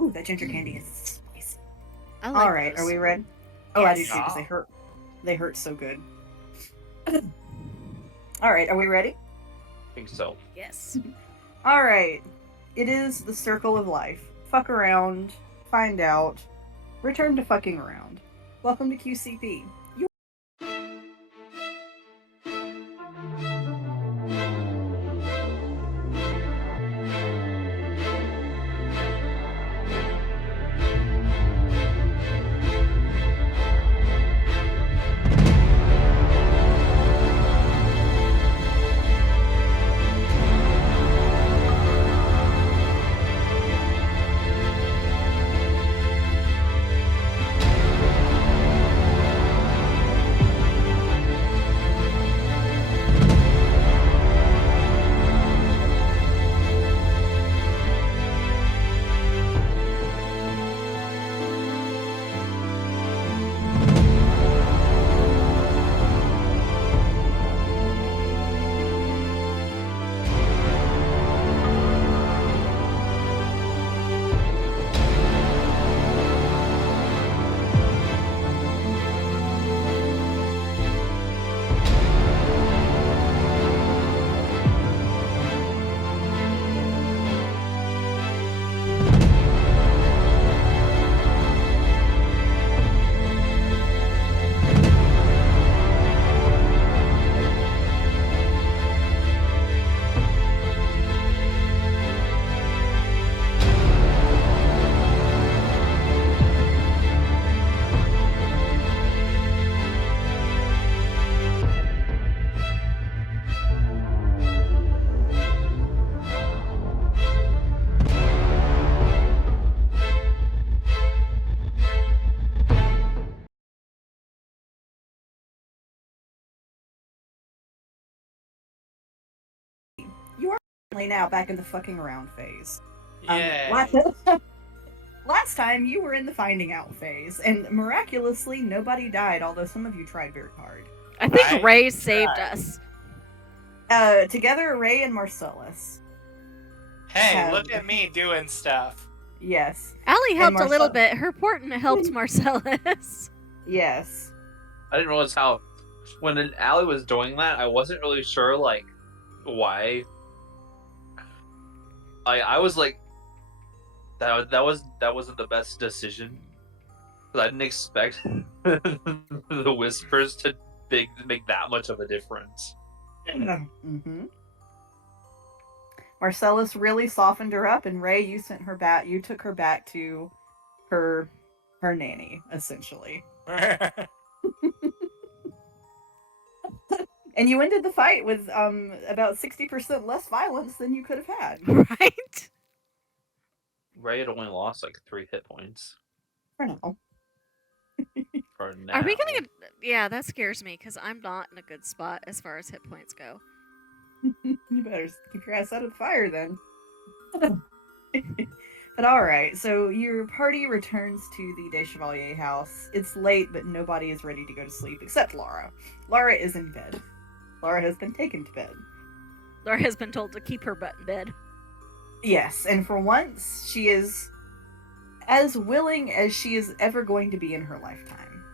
Ooh, that ginger candy is spicy. I like All right, those. are we ready? Oh, I do Yes. too, because Yeah. they hurt so good. All right, are we ready? I think so. Yes. All right. It is the circle of life. Fuck around, find out, return to fucking around. Welcome to QCP. You are now back in the fucking around phase. Yay. Last time you were in the finding out phase, and miraculously nobody died, although some of you tried very hard. I think I Ray saved tried. us. Together, Ray and Marcellus Hey, have look at me doing stuff. yes, Allie helped a little Marcel- bit. Her portent helped Marcellus. yes. I didn't realize how when Allie was doing that, I wasn't really sure like why. I was like that wasn't the best decision. 'Cause I didn't expect the whispers to make that much of a difference. Mm-hmm. Marcellus really softened her up, and Ray, you sent her back. You took her back to her nanny, essentially. And you ended the fight with about 60% less violence than you could have had. Right? Ray had only lost like 3 hit points For now. for now. Are we gonna get? Yeah, that scares me because I'm not in a good spot as far as hit points go. You better keep your ass out of the fire then. But alright, so your party returns to the De Chevalier house. It's late, but nobody is ready to go to sleep except Laura. Laura is in bed. Laura has been taken to bed. Laura has been told to keep her butt in bed. Yes, and for once, she is as willing as she is ever going to be in her lifetime.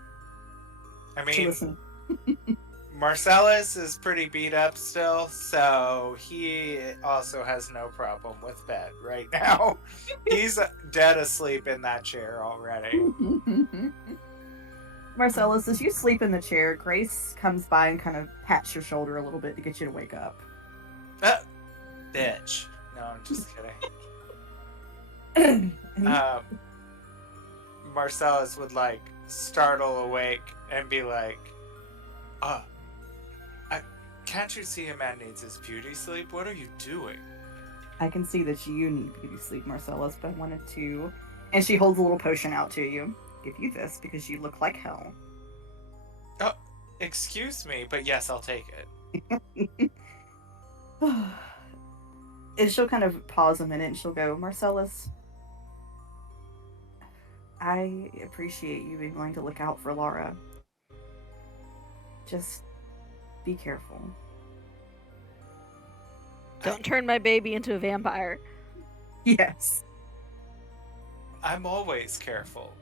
I To mean, listen. Marcellus is pretty beat up still, so he also has no problem with bed right now. He's dead asleep in that chair already. Marcellus, as you sleep in the chair, Grace comes by and kind of pats your shoulder a little bit to get you to wake up. Bitch. No, I'm just kidding. Marcellus would like startle awake and be like, can't you see a man needs his beauty sleep? What are you doing? I can see that you need beauty sleep, Marcellus, but I wanted to. And she holds a little potion out to you. Give you this because you look like hell. Oh, excuse me, but yes, I'll take it. And she'll kind of pause a minute and she'll go, Marcellus, I appreciate you being willing to look out for Laura. Just be careful. Don't turn my baby into a vampire. Yes. I'm always careful.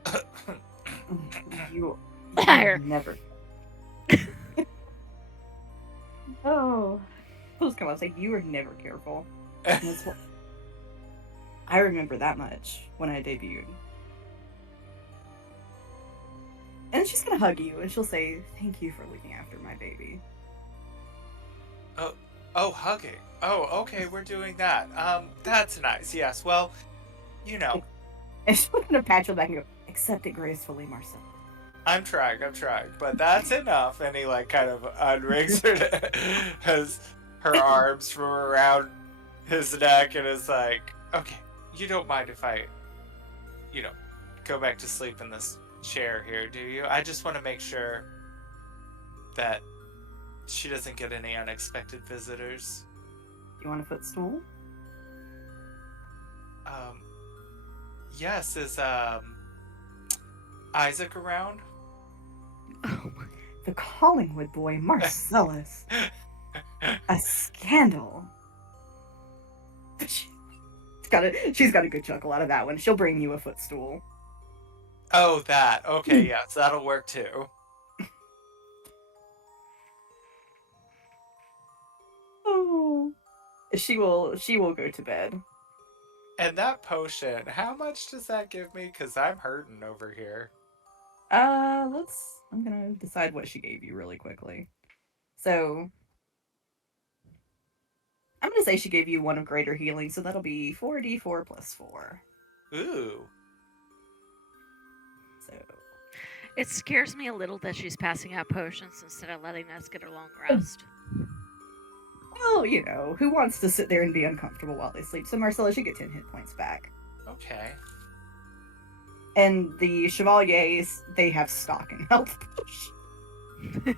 You are never. Oh, I was gonna say you were never careful. And that's what I remember that much when I debuted. And she's gonna hug you and she'll say, "Thank you for looking after my baby." Oh, hugging. Oh, okay, we're doing that. That's nice. Yes. Well, you know, And she's gonna pat you back and go, "Accept it gracefully, Marcel." I'm trying, but that's enough. And he like kind of unrings her, has her arms from around his neck, and is like, okay, you don't mind if I, you know, go back to sleep in this chair here, do you? I just want to make sure that she doesn't get any unexpected visitors. You want a footstool? Yes, is Isaac around? Oh my. The Collingwood boy, Marcellus. A scandal. She's got a good chuckle out of that one. She'll bring you a footstool. Oh, that. Okay, yes, that'll work too. Oh. She will go to bed. And that potion, how much does that give me? Because I'm hurting over here. I'm gonna decide what she gave you really quickly. So, I'm gonna say she gave you one of greater healing, so that'll be 4d4 plus 4. Ooh. So, It scares me a little that she's passing out potions instead of letting us get a long rest. well, you know, who wants to sit there and be uncomfortable while they sleep? So, Marcella should get 10 hit points back. Okay. And the Chevaliers, they have stock in health potions.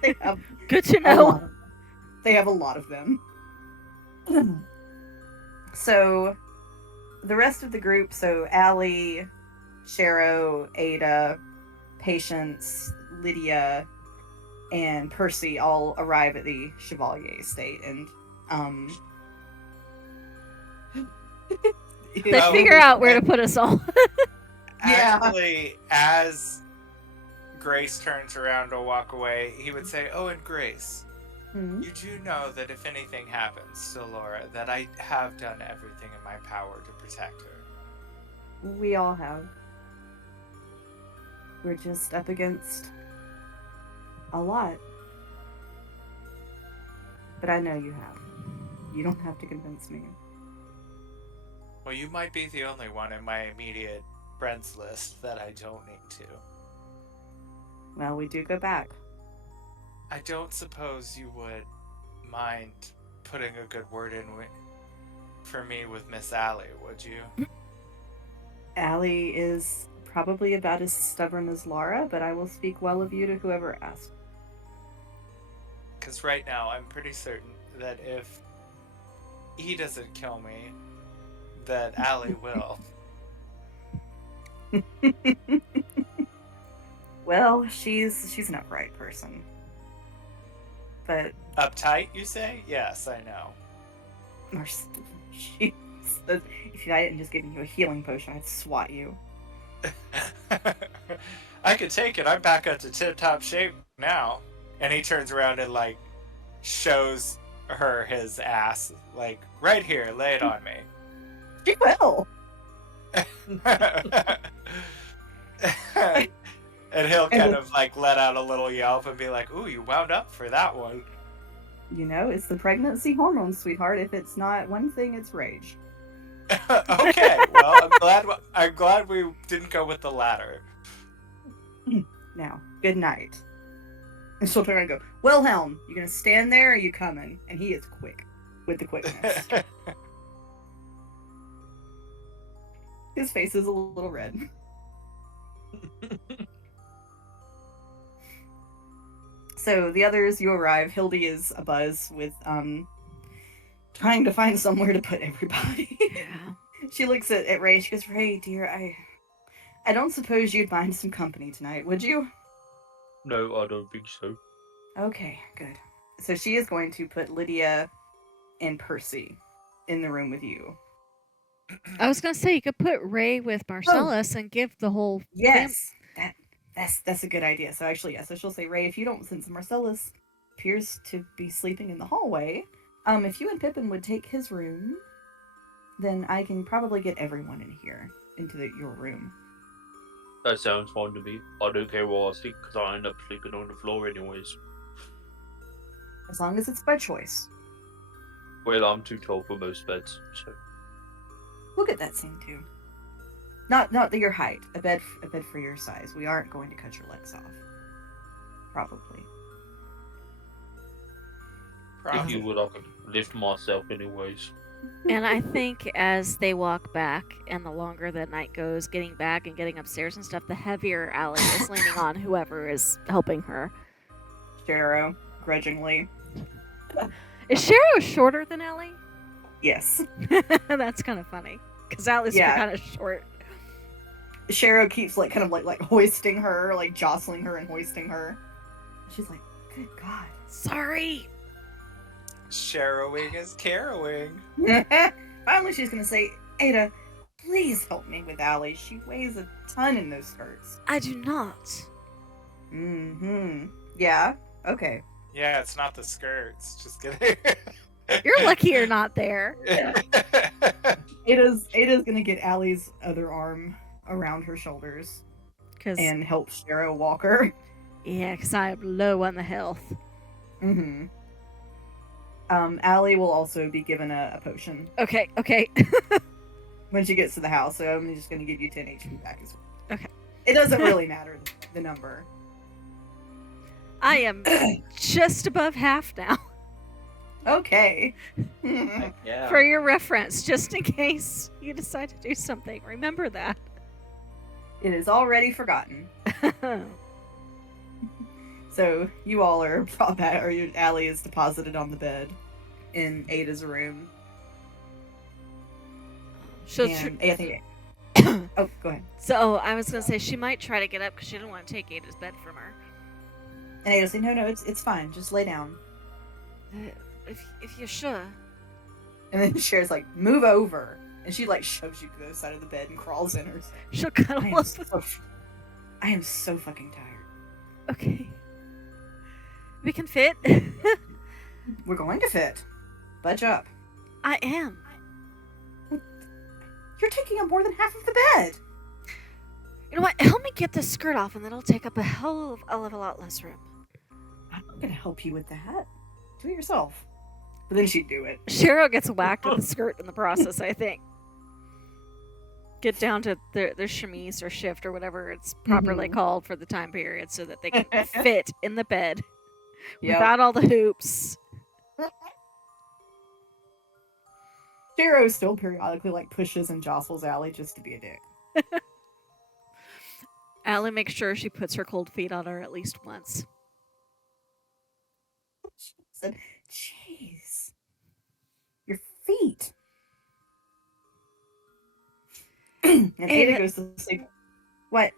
They have Good to a know. lot of them. They have a lot of them. So, the rest of the group, so Allie, Shero, Ada, Patience, Lydia, and Percy all arrive at the Chevalier estate, and They figure out where to put us all. Yeah. Actually, as Grace turns around to walk away, he would say, "Oh, and Grace, Hmm? you do know that if anything happens to Laura, that I have done everything in my power to protect her." We all have. We're just up against a lot. But I know you have. You don't have to convince me. Well, you might be the only one in my immediate friends list that I don't need to. Well, we do go back. I don't suppose you would mind putting a good word in for me with Miss Allie, would you? Allie is probably about as stubborn as Laura, but I will speak well of you to whoever asks. Because right now, I'm pretty certain that if he doesn't kill me, that Allie will. Well, she's an upright person. But Uptight, you say? Yes, I know. she says, if I didn't just give you a healing potion, I'd swat you. I could take it. I'm back up to tip-top shape now. And he turns around and, like, shows her his ass. Like, right here, lay it on me. She will. And he'll kind of, like, let out a little yelp and be like, "Ooh, you wound up for that one." You know, it's the pregnancy hormones, sweetheart. If it's not one thing, it's rage. Okay, well, I'm glad we didn't go with the latter. Now, good night. And she'll turn around and go, Wilhelm, you gonna stand there or are you coming? And he is quick with the quickness. His face is a little red. So the others, you arrive. Hildy is abuzz with trying to find somewhere to put everybody. Yeah. She looks at Ray. She goes, "Ray, dear, I don't suppose you'd mind some company tonight, would you?" No, I don't think so. Okay, good. So she is going to put Lydia and Percy in the room with you. I was gonna say you could put Ray with Marcellus and give the whole Yes, that's a good idea. So actually, yeah. So she'll say, Ray, if you don't, since Marcellus appears to be sleeping in the hallway, if you and Pippin would take his room, then I can probably get everyone in here into your room. That sounds fine to me. I don't care where I sleep because I end up sleeping on the floor anyways. As long as it's by choice. Well, I'm too tall for most beds, so. We'll get that same too. Not your height. A bed for your size. We aren't going to cut your legs off. Probably. If you would, I could lift myself anyways. And I think as they walk back, and the longer the night goes, getting back and getting upstairs and stuff, the heavier Allie is leaning on whoever is helping her. Sharo, grudgingly. Is Sharo shorter than Allie? Yes. That's kind of funny, because Allie's Yeah. kind of short. Sharo keeps like hoisting her, like jostling her and hoisting her. She's like, good God. Sorry. Sharrowing is carrowing. Finally, she's gonna say, Ada, please help me with Allie. She weighs a ton in those skirts. I do not. Mm-hmm. Yeah. Okay. Yeah, it's not the skirts. Just kidding. You're lucky you're not there. Ada's gonna get Allie's other arm around her shoulders Cause and help Sharo walk her. yeah, because I am low on the health. Mm-hmm. Allie will also be given a potion Okay. when she gets to the house, so I'm just gonna give you 10 HP back as well. Okay. It doesn't really matter the number. I am just above half now. Okay. Yeah. For your reference, just in case you decide to do something, remember that. It is already forgotten. So you all are brought back, or Allie is deposited on the bed in Ada's room. She'll And I think. Oh, go ahead. So I was gonna say she might try to get up because she didn't want to take Ada's bed from her. And Ada's like, no, it's fine. Just lay down. If you're sure. And then Cher's like, move over. And she like shoves you to the other side of the bed and crawls in her. She'll cuddle up. I am so fucking tired. Okay. We can fit. We're going to fit. Budge up. I am. You're taking up more than half of the bed. You know what? Help me get this skirt off, and then I'll take up a hell of a lot less room. I'm not gonna help you with that. Do it yourself. But then she'd do it. Cheryl gets whacked with the skirt in the process, I think. Get down to their chemise or shift or whatever it's properly called for the time period so that they can fit in the bed without all the hoops. Shiro still periodically like pushes and jostles Allie just to be a dick. Allie makes sure she puts her cold feet on her at least once. She said, jeez. Your feet. And Ada goes to sleep. What?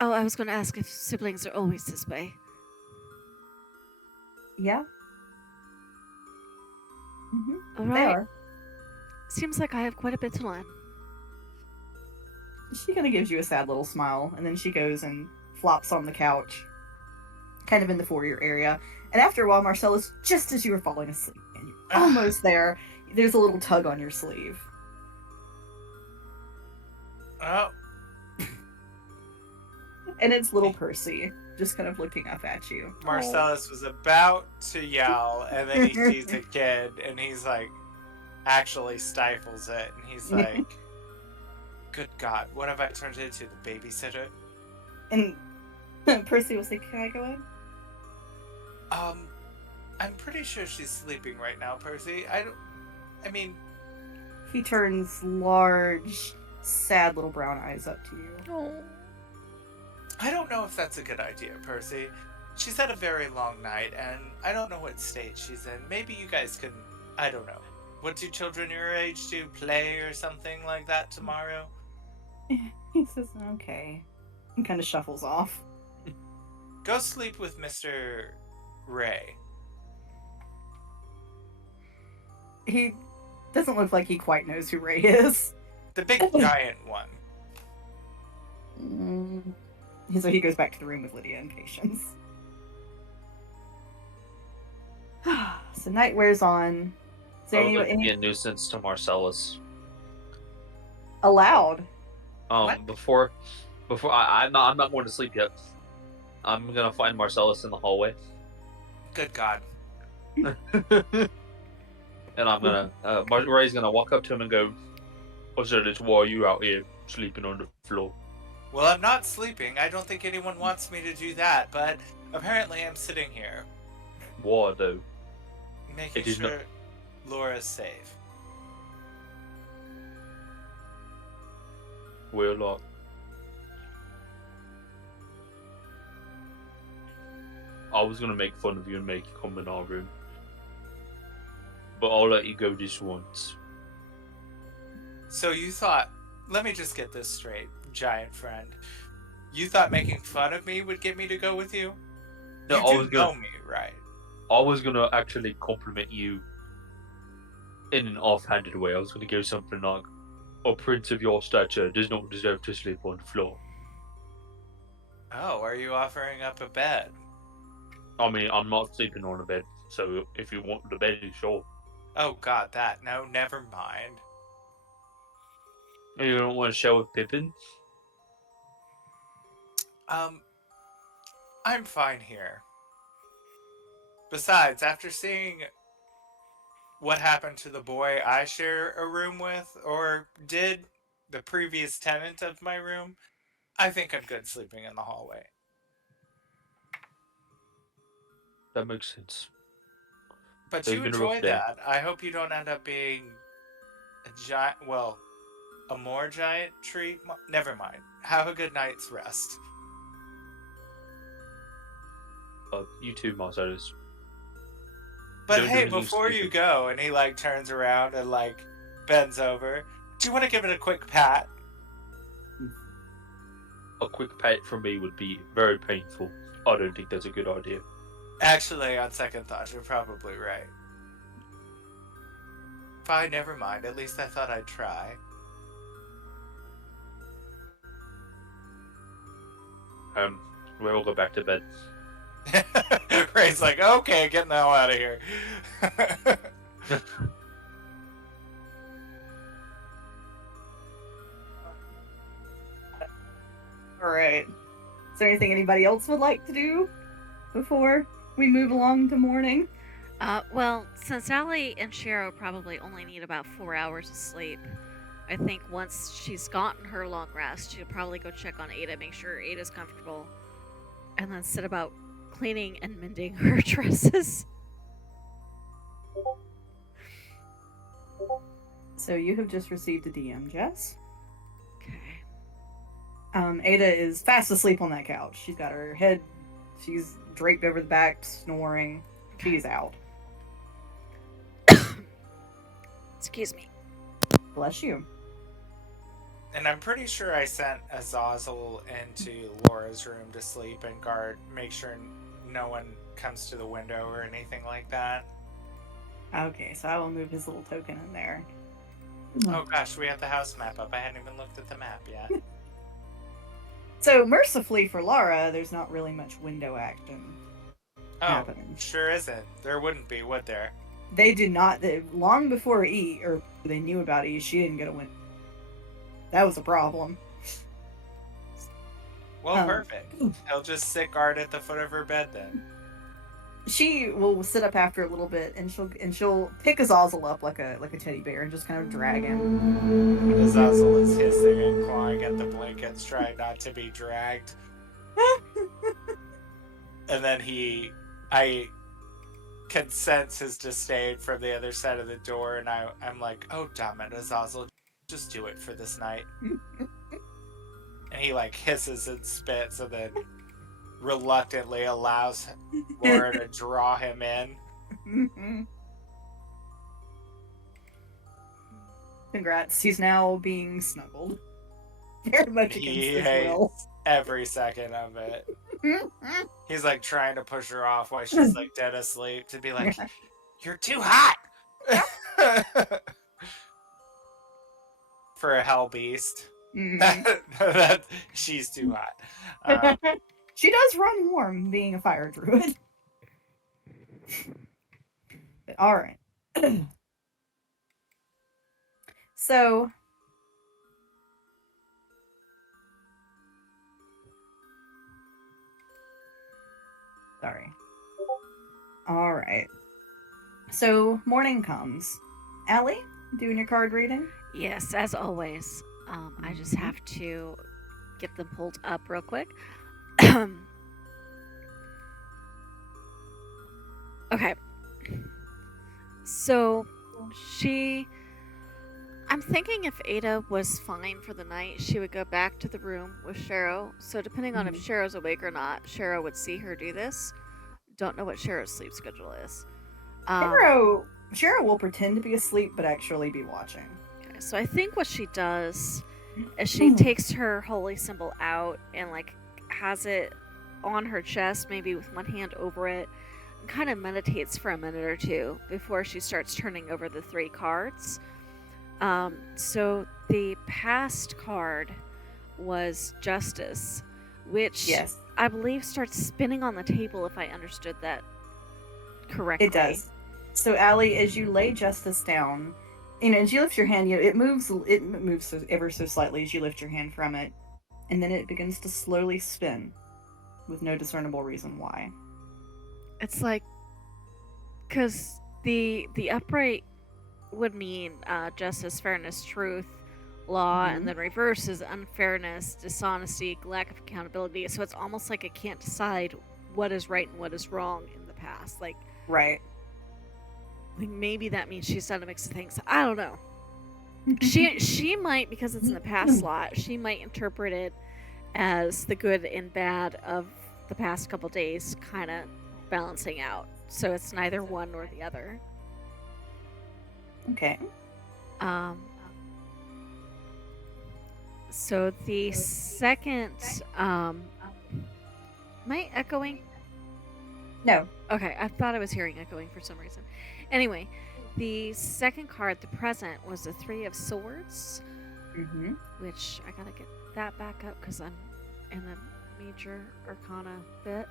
Oh, I was going to ask if siblings are always this way. Yeah? All They right. are. Seems like I have quite a bit to learn. She kind of gives you a sad little smile, and then she goes and flops on the couch, kind of in the foyer area. And after a while, Marcellus, just as you were falling asleep, and you're almost there, there's a little tug on your sleeve. Oh, And it's little Percy, just kind of looking up at you. Marcellus was about to yell, and then he sees a kid, and he's like, actually stifles it, and he's like, good God, what have I turned into, the babysitter? And Percy will say, can I go in? I'm pretty sure she's sleeping right now, Percy. He turns large, sad little brown eyes up to you. Oh. I don't know if that's a good idea, Percy. She's had a very long night, and I don't know what state she's in. Maybe you guys can, I don't know. What do children your age do? Play or something like that tomorrow? He says, okay. And kind of shuffles off. Go sleep with Mr. Ray. He Doesn't look like he quite knows who Ray is. The big giant one. So he goes back to the room with Lydia and Patience. So night wears on. Is there I would like to be any a nuisance to Marcellus. allowed? What? Before I'm not going to sleep yet. I'm gonna find Marcellus in the hallway. Good God. And I'm gonna Ray's gonna walk up to him and go, "What's it? Why are you out here sleeping on the floor?" Well, I'm not sleeping. I don't think anyone wants me to do that, but apparently I'm sitting here. Why though? Making It is sure Laura's safe. We're like, I was gonna make fun of you and make you come in our room, but I'll let you go this once. So you thought, let me just get this straight, giant friend. You thought making fun of me would get me to go with you? No, You do know me, right? I was gonna actually compliment you in an offhanded way. I was gonna go something like, "A prince of your stature does not deserve to sleep on the floor." Oh, are you offering up a bed? I mean, I'm not sleeping on a bed, so if you want the bed, sure. Oh God, that. No, never mind. You don't want to share with Pippin? I'm fine here. Besides, after seeing what happened to the boy I share a room with, or did the previous tenant of my room, I think I'm good sleeping in the hallway. That makes sense. But It's you been a rough enjoy day. that. I hope you don't end up being a giant, well, a more giant tree. Never mind. Have a good night's rest. You too, Marcellus. But Don't hey, do any before you sleeping. go, and he like turns around and like bends over, do you want to give it a quick pat? A quick pat from me would be very painful. I don't think that's a good idea. Actually, on second thought, you're probably right. Fine, never mind. At least I thought I'd try. We'll go back to bed. Ray's like, okay, getting the hell out of here. All right. Is there anything anybody else would like to do before we move along to morning? Well, since Allie and Shero probably only need about 4 hours of sleep, I think once she's gotten her long rest, she'll probably go check on Ada, make sure Ada's comfortable, and then set about cleaning and mending her dresses. So you have just received a DM, Jess. Okay. Ada is fast asleep on that couch. She's got her head, she's draped over the back, snoring. She's out. Excuse me. Bless you. And I'm pretty sure I sent Azazel into Laura's room to sleep and guard, make sure no one comes to the window or anything like that. Okay, so I will move his little token in there. Oh gosh, we have the house map up. I hadn't even looked at the map yet. So mercifully for Lara, there's not really much window action happening. Sure isn't. There wouldn't be, would there? They did not. Long before E, or they knew about E, she didn't get a win. That was a problem. Well, perfect. He'll just sit guard at the foot of her bed then. She will sit up after a little bit, and she'll pick Azazel up like a teddy bear and just kind of drag him. Azazel is hissing and clawing at the blankets, trying not to be dragged. And then I can sense his disdain from the other side of the door, and I'm like, oh, damn it, Azazel, just do it for this night. And he like hisses and spits, and then reluctantly allows Laura to draw him in. Congrats, he's now being snuggled. Very much against He his hates will. every second of it. He's like trying to push her off while she's like dead asleep to be like, you're too hot. for a hell beast. Mhm. She's too hot. She does run warm being a fire druid. All right. So, sorry. All right. So, morning comes. Allie, doing your card reading? Yes, as always. I just have to get them pulled up real quick. Okay. So, I'm thinking if Ada was fine for the night, she would go back to the room with Shero. So, depending on if Shero's awake or not, Shero would see her do this. Don't know what Shero's sleep schedule is. Shero will pretend to be asleep, but actually be watching. Okay, so I think what she does is she takes her holy symbol out and like has it on her chest, maybe with one hand over it, and kind of meditates for a minute or two before she starts turning over the 3 cards. So the past card was Justice, which Yes, I believe starts spinning on the table, if I understood that correctly. it does. So, Allie, as you lay Justice down, as you lift your hand, it moves ever so slightly as you lift your hand from it, and then it begins to slowly spin with no discernible reason why. It's like, because the upright would mean justice, fairness, truth, law, and then reverse is unfairness, dishonesty, lack of accountability. So it's almost like it can't decide what is right and what is wrong in the past. Like Right. maybe that means she's done a mix of things. I don't know. She might, because it's in the past slot, she might interpret it as the good and bad of the past couple days kind of balancing out. So it's neither one nor the other. Okay. So the second, am I echoing? No. Okay, I thought I was hearing echoing for some reason. Anyway, the second card, the present, was the 3 of Swords, which I gotta get that back up because I'm in the major arcana bit.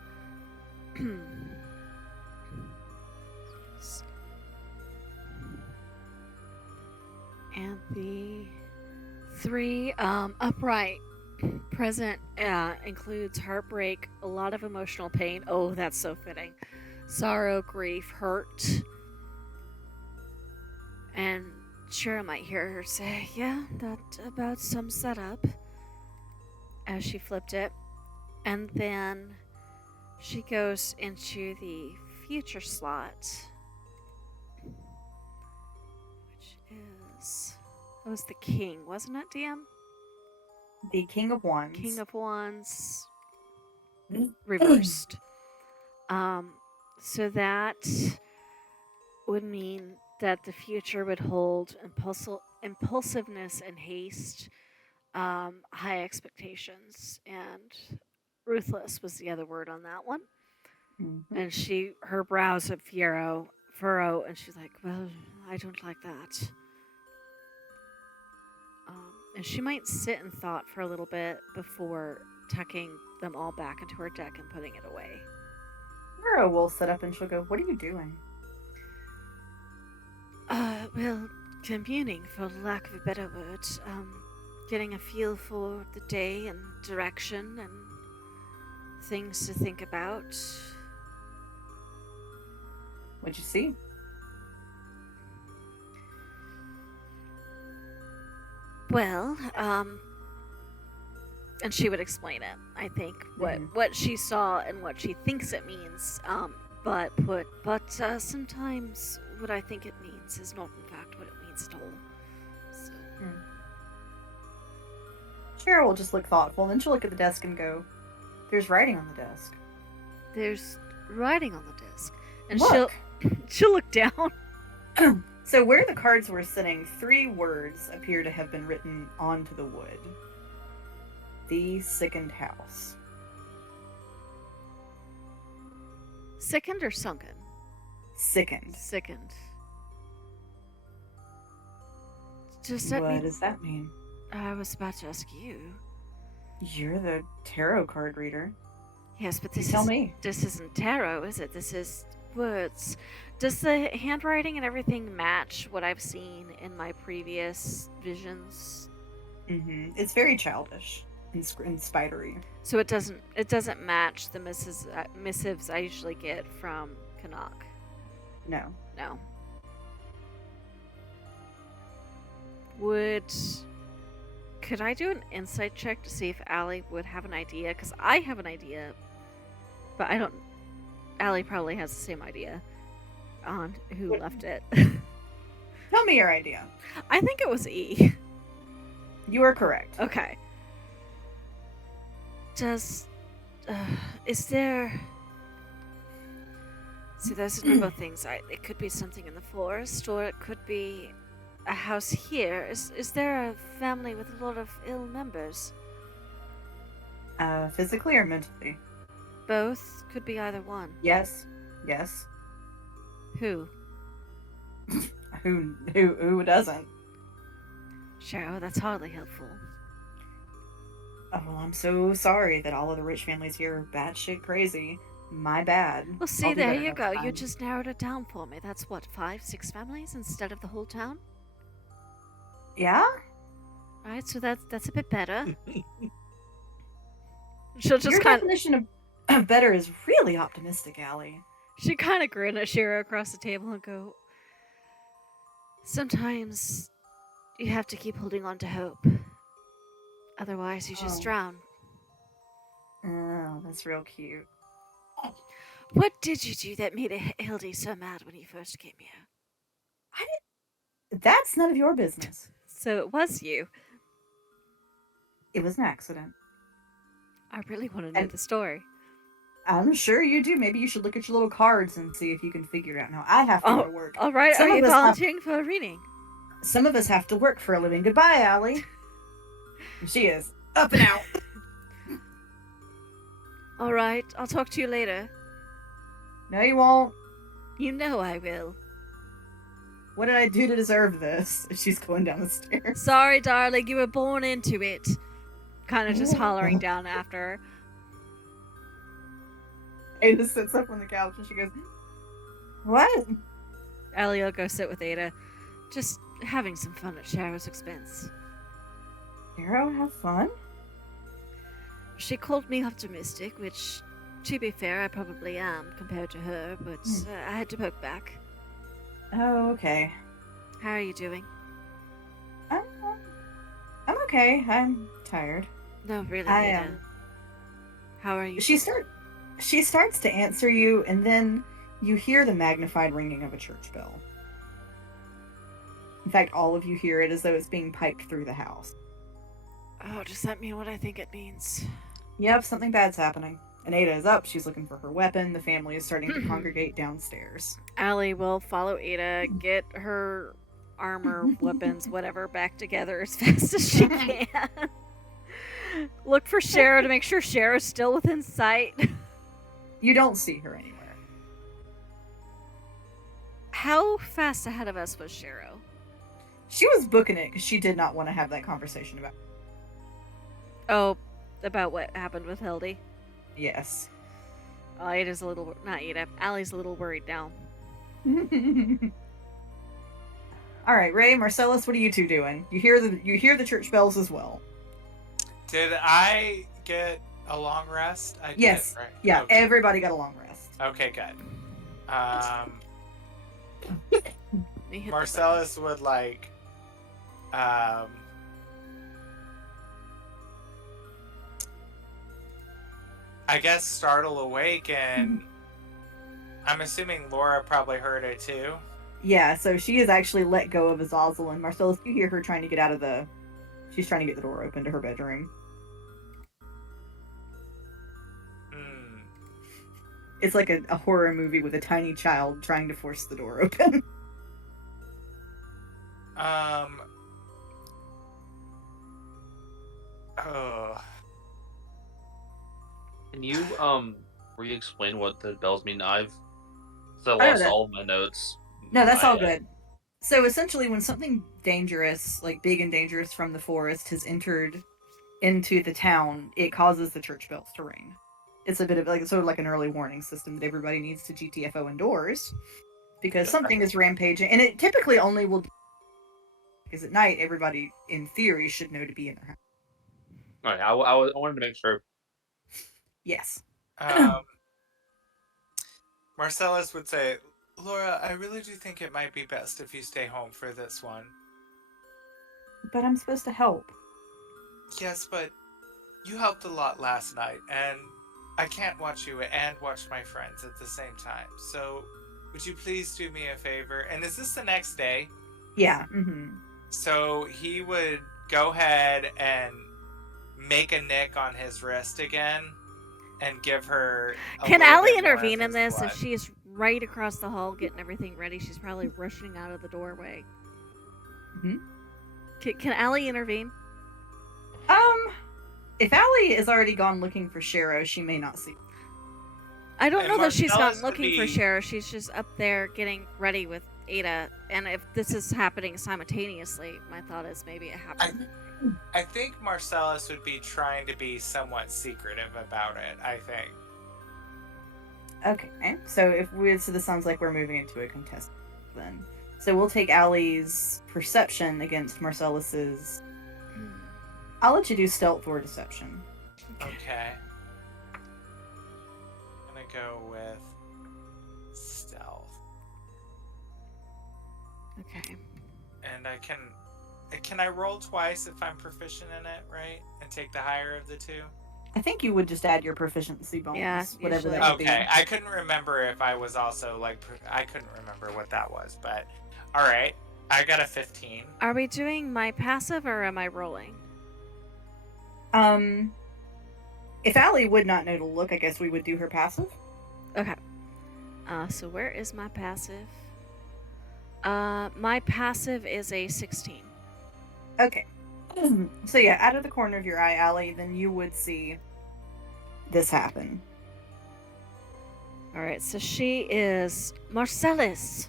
And the 3 upright present includes heartbreak, a lot of emotional pain. Oh, that's so fitting. Sorrow, grief, hurt. And Shira might hear her say, yeah, that about sums that up, as she flipped it. And then she goes into the future slot, which is, it was the king, wasn't it, DM? The King of Wands. King of Wands reversed. So that would mean that the future would hold impulsiveness and haste, high expectations, and ruthless was the other word on that one. And her brows would furrow, and she's like, well, I don't like that. And she might sit in thought for a little bit before tucking them all back into her deck and putting it away. Shiro will sit up and she'll go, what are you doing? Well, communing, for lack of a better word. Getting a feel for the day and direction and things to think about. What'd you see? Well, and she would explain it, I think, what she saw and what she thinks it means. But sometimes what I think it means is not in fact what it means at all. So. Shiro will just look thoughtful, and then she'll look at the desk and go, there's writing on the desk. There's writing on the desk. And look. she'll look down. So where the cards were sitting, 3 words appear to have been written onto the wood. The sickened house. Sickened or sunken? Sickened. Sickened. Does that What mean does that mean? I was about to ask you? You're the tarot card reader. Yes, but You tell me. this isn't tarot, is it? This is words. Does the handwriting and everything match what I've seen in my previous visions? It's very childish and spidery. So it doesn't match the missives I usually get from Canuck. No. No. Could I do an insight check to see if Allie would have an idea? Because I have an idea, but I don't. Allie probably has the same idea on who left it. Tell me your idea. I think it was E. You are correct. Okay. Is there... See, there's a number of things. It could be something in the forest, or it could be a house here. Is there a family with a lot of ill members? Physically or mentally? Both? Could be either one. Yes. Yes. Who? Who doesn't? Cheryl, that's hardly helpful. Oh, well, I'm so sorry that all of the rich families here are batshit crazy. My bad. Well, see, I'll do there better you next go. You time. just narrowed it down for me. That's what, 5, 6 families instead of the whole town? Yeah? Right, so that's a bit better. She'll just Your kind of... definition of better is really optimistic, Allie. She kind of grin at Shira across the table and go, sometimes you have to keep holding on to hope. Otherwise, you just Oh. drown. Oh, that's real cute. What did you do that made Hildy so mad when you first came here? That's none of your business. So it was you. It was an accident. I really want to know And- the story. I'm sure you do. Maybe you should look at your little cards and see if you can figure it out. Now, I have to go to work. All right, Some are of you us have- volunteering for a reading? Some of us have to work for a living. Goodbye, Allie. And she is up and out. All right, I'll talk to you later. No, you won't. You know I will. What did I do to deserve this? She's going down the stairs. Sorry, darling, you were born into it. Kind of just hollering down after her. Ada sits up on the couch and she goes, "What?" Allie will go sit with Ada. Just having some fun at Cheryl's expense. Arrow, have fun? She called me optimistic, which, to be fair, I probably am compared to her, but I had to poke back. Oh, okay. How are you doing? I'm okay. I'm tired. No, really, I Ada. am. How are you? She starts to answer you, and then you hear the magnified ringing of a church bell. In fact, all of you hear it as though it's being piped through the house. Oh, does that mean what I think it means? Yep, something bad's happening. And Ada is up. She's looking for her weapon. The family is starting to congregate downstairs. Allie will follow Ada, get her armor, weapons, whatever, back together as fast as she can. Look for Shara to make sure Shara's still within sight. You don't see her anywhere. How fast ahead of us was Shara? She was booking it because she did not want to have that conversation about. Oh, about what happened with Hildy? Yes. Oh, Ada's a little... Not Ada. Allie's a little worried now. All right, Ray, Marcellus, what are you two doing? You hear the church bells as well. Did I get a long rest? I Yes. did, right? Yeah, Okay. everybody got a long rest. Okay, good. We hit the Marcellus would like I guess startle awake, and I'm assuming Laura probably heard it too. Yeah, so she has actually let go of Azazel, and Marcellus, you hear her trying to get out of the... She's trying to get the door open to her bedroom. Hmm. It's like a horror movie with a tiny child trying to force the door open. Oh. Can you re-explain what the bells mean? So I know lost that. all of my notes. No, that's all good. So essentially, when something dangerous, like big and dangerous from the forest, has entered into the town, it causes the church bells to ring. It's a bit of like sort of like an early warning system that everybody needs to GTFO indoors because something is rampaging, and it typically only will because at night everybody in theory should know to be in their house. All right, I wanted to make sure. Yes. Marcellus would say, Laura, I really do think it might be best if you stay home for this one. But I'm supposed to help. Yes, but you helped a lot last night, and I can't watch you and watch my friends at the same time. So, would you please do me a favor? And is this the next day? Yeah. Mm-hmm. So he would go ahead and make a nick on his wrist again and give her Can Allie intervene in this? If she's right across the hall getting everything ready, she's probably rushing out of the doorway. Mm-hmm. Can Allie intervene? If Allie is already gone looking for Shero, she may not see. I don't know that she's Marcellus gone would looking for be- Shero. She's just up there getting ready with Ada. And if this is happening simultaneously, my thought is maybe it happened. I think Marcellus would be trying to be somewhat secretive about it, I think. Okay, so so this sounds like we're moving into a contest then. So we'll take Allie's perception against Marcellus's. I'll let you do stealth or deception. Okay. I'm gonna go with stealth. Okay. And can I roll twice if I'm proficient in it, right? And take the higher of the two? I think you would just add your proficiency bonus, Yeah, whatever usually. that would Okay, be. I couldn't remember if I was also I couldn't remember what that was, but all right, I got a 15. Are we doing my passive or am I rolling? If Allie would not know to look, I guess we would do her passive. Okay. So where is my passive? My passive is a 16. Okay. So yeah, out of the corner of your eye, Allie, then you would see this happen. All right, so she is Marcellus.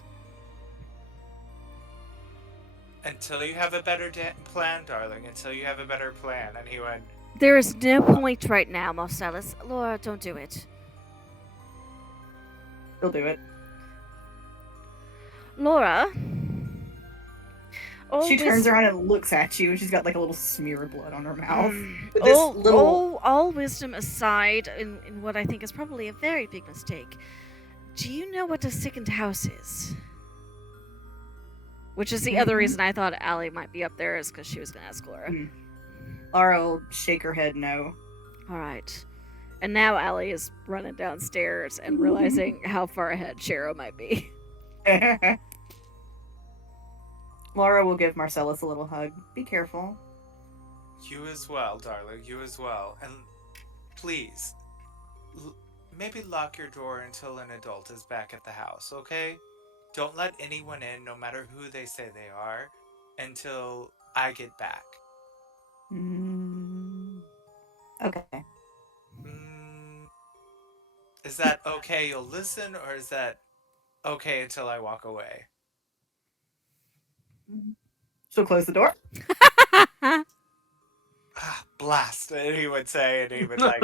Until you have a better plan, darling. Until you have a better plan. And he went, There is no point right now, Marcellus. Laura, don't do it. He'll do it. Laura. She turns around and looks at you, and she's got like a little smear of blood on her mouth. With all wisdom aside, in what I think is probably a very big mistake, do you know what a second house is? Which is the other reason I thought Allie might be up there, is because she was going to ask Laura. Laura will shake her head no. All right. And now Allie is running downstairs and realizing how far ahead Shero might be. Laura will give Marcellus a little hug. Be careful. you as well, darling. You as well. And please, maybe lock your door until an adult is back at the house, okay? Don't let anyone in, no matter who they say they are, until I get back. Okay. Is that okay, you'll listen, or is that okay until I walk away? She'll close the door. Blast, and he would say, and he would like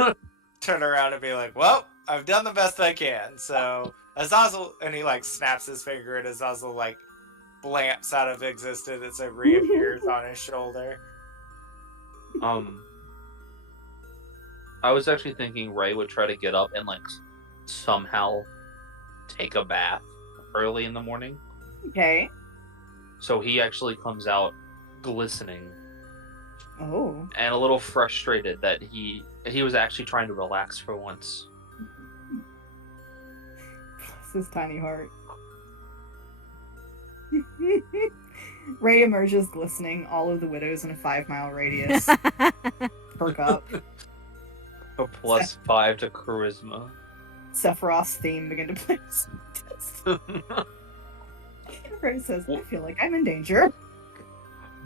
turn around and be like, well, I've done the best I can. So Azazel, and he like snaps his finger, and Azazel like blamps out of existence and reappears on his shoulder. I was actually thinking Ray would try to get up and like somehow take a bath early in the morning. Okay. So he actually comes out glistening Oh. and a little frustrated that he was actually trying to relax for once. Bless his tiny heart. Ray emerges glistening. All of the widows in a 5-mile radius perk up. A +5 to charisma. Sephiroth's theme begin to play. Ray says, I feel like I'm in danger.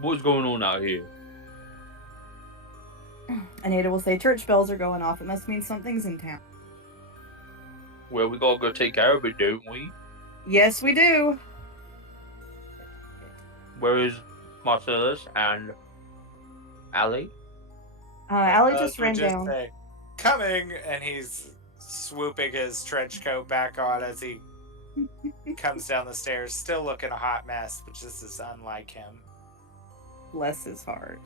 What's going on out here? And Ada will say, church bells are going off. It must mean something's in town. Well, we gotta go take care of it, don't we? Yes, we do. Where is Marcellus and Ali. Allie just Marcellus would ran down. say, "Coming," and he's swooping his trench coat back on as he comes down the stairs, still looking a hot mess, which this is unlike him. Bless his heart.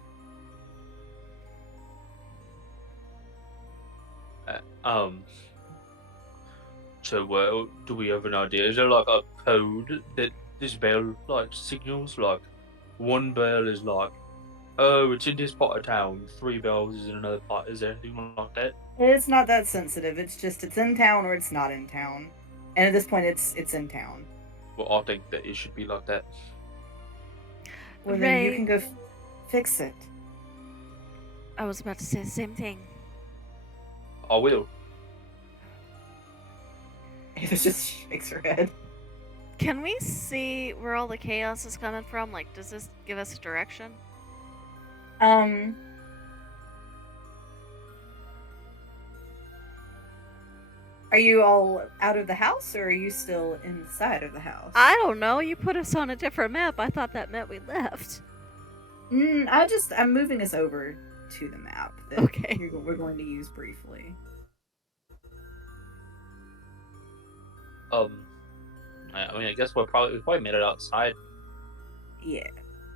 So, do we have an idea? Is there like a code that this bell like signals? Like, one bell is like, oh, it's in this part of town. 3 bells is in another part. Is there anything like that? It's not that sensitive. It's just it's in town or it's not in town. And at this point, it's in town. Well, I think that it should be like that. Well, then you Ray. can go fix it. I was about to say the same thing. I will. Ava just shakes her head. Can we see where all the chaos is coming from? Like, does this give us a direction? Are you all out of the house, or are you still inside of the house? I don't know. You put us on a different map. I thought that meant we left. I'm moving us over to the map that Okay. we're going to use briefly. I mean, I guess we probably made it outside. Yeah.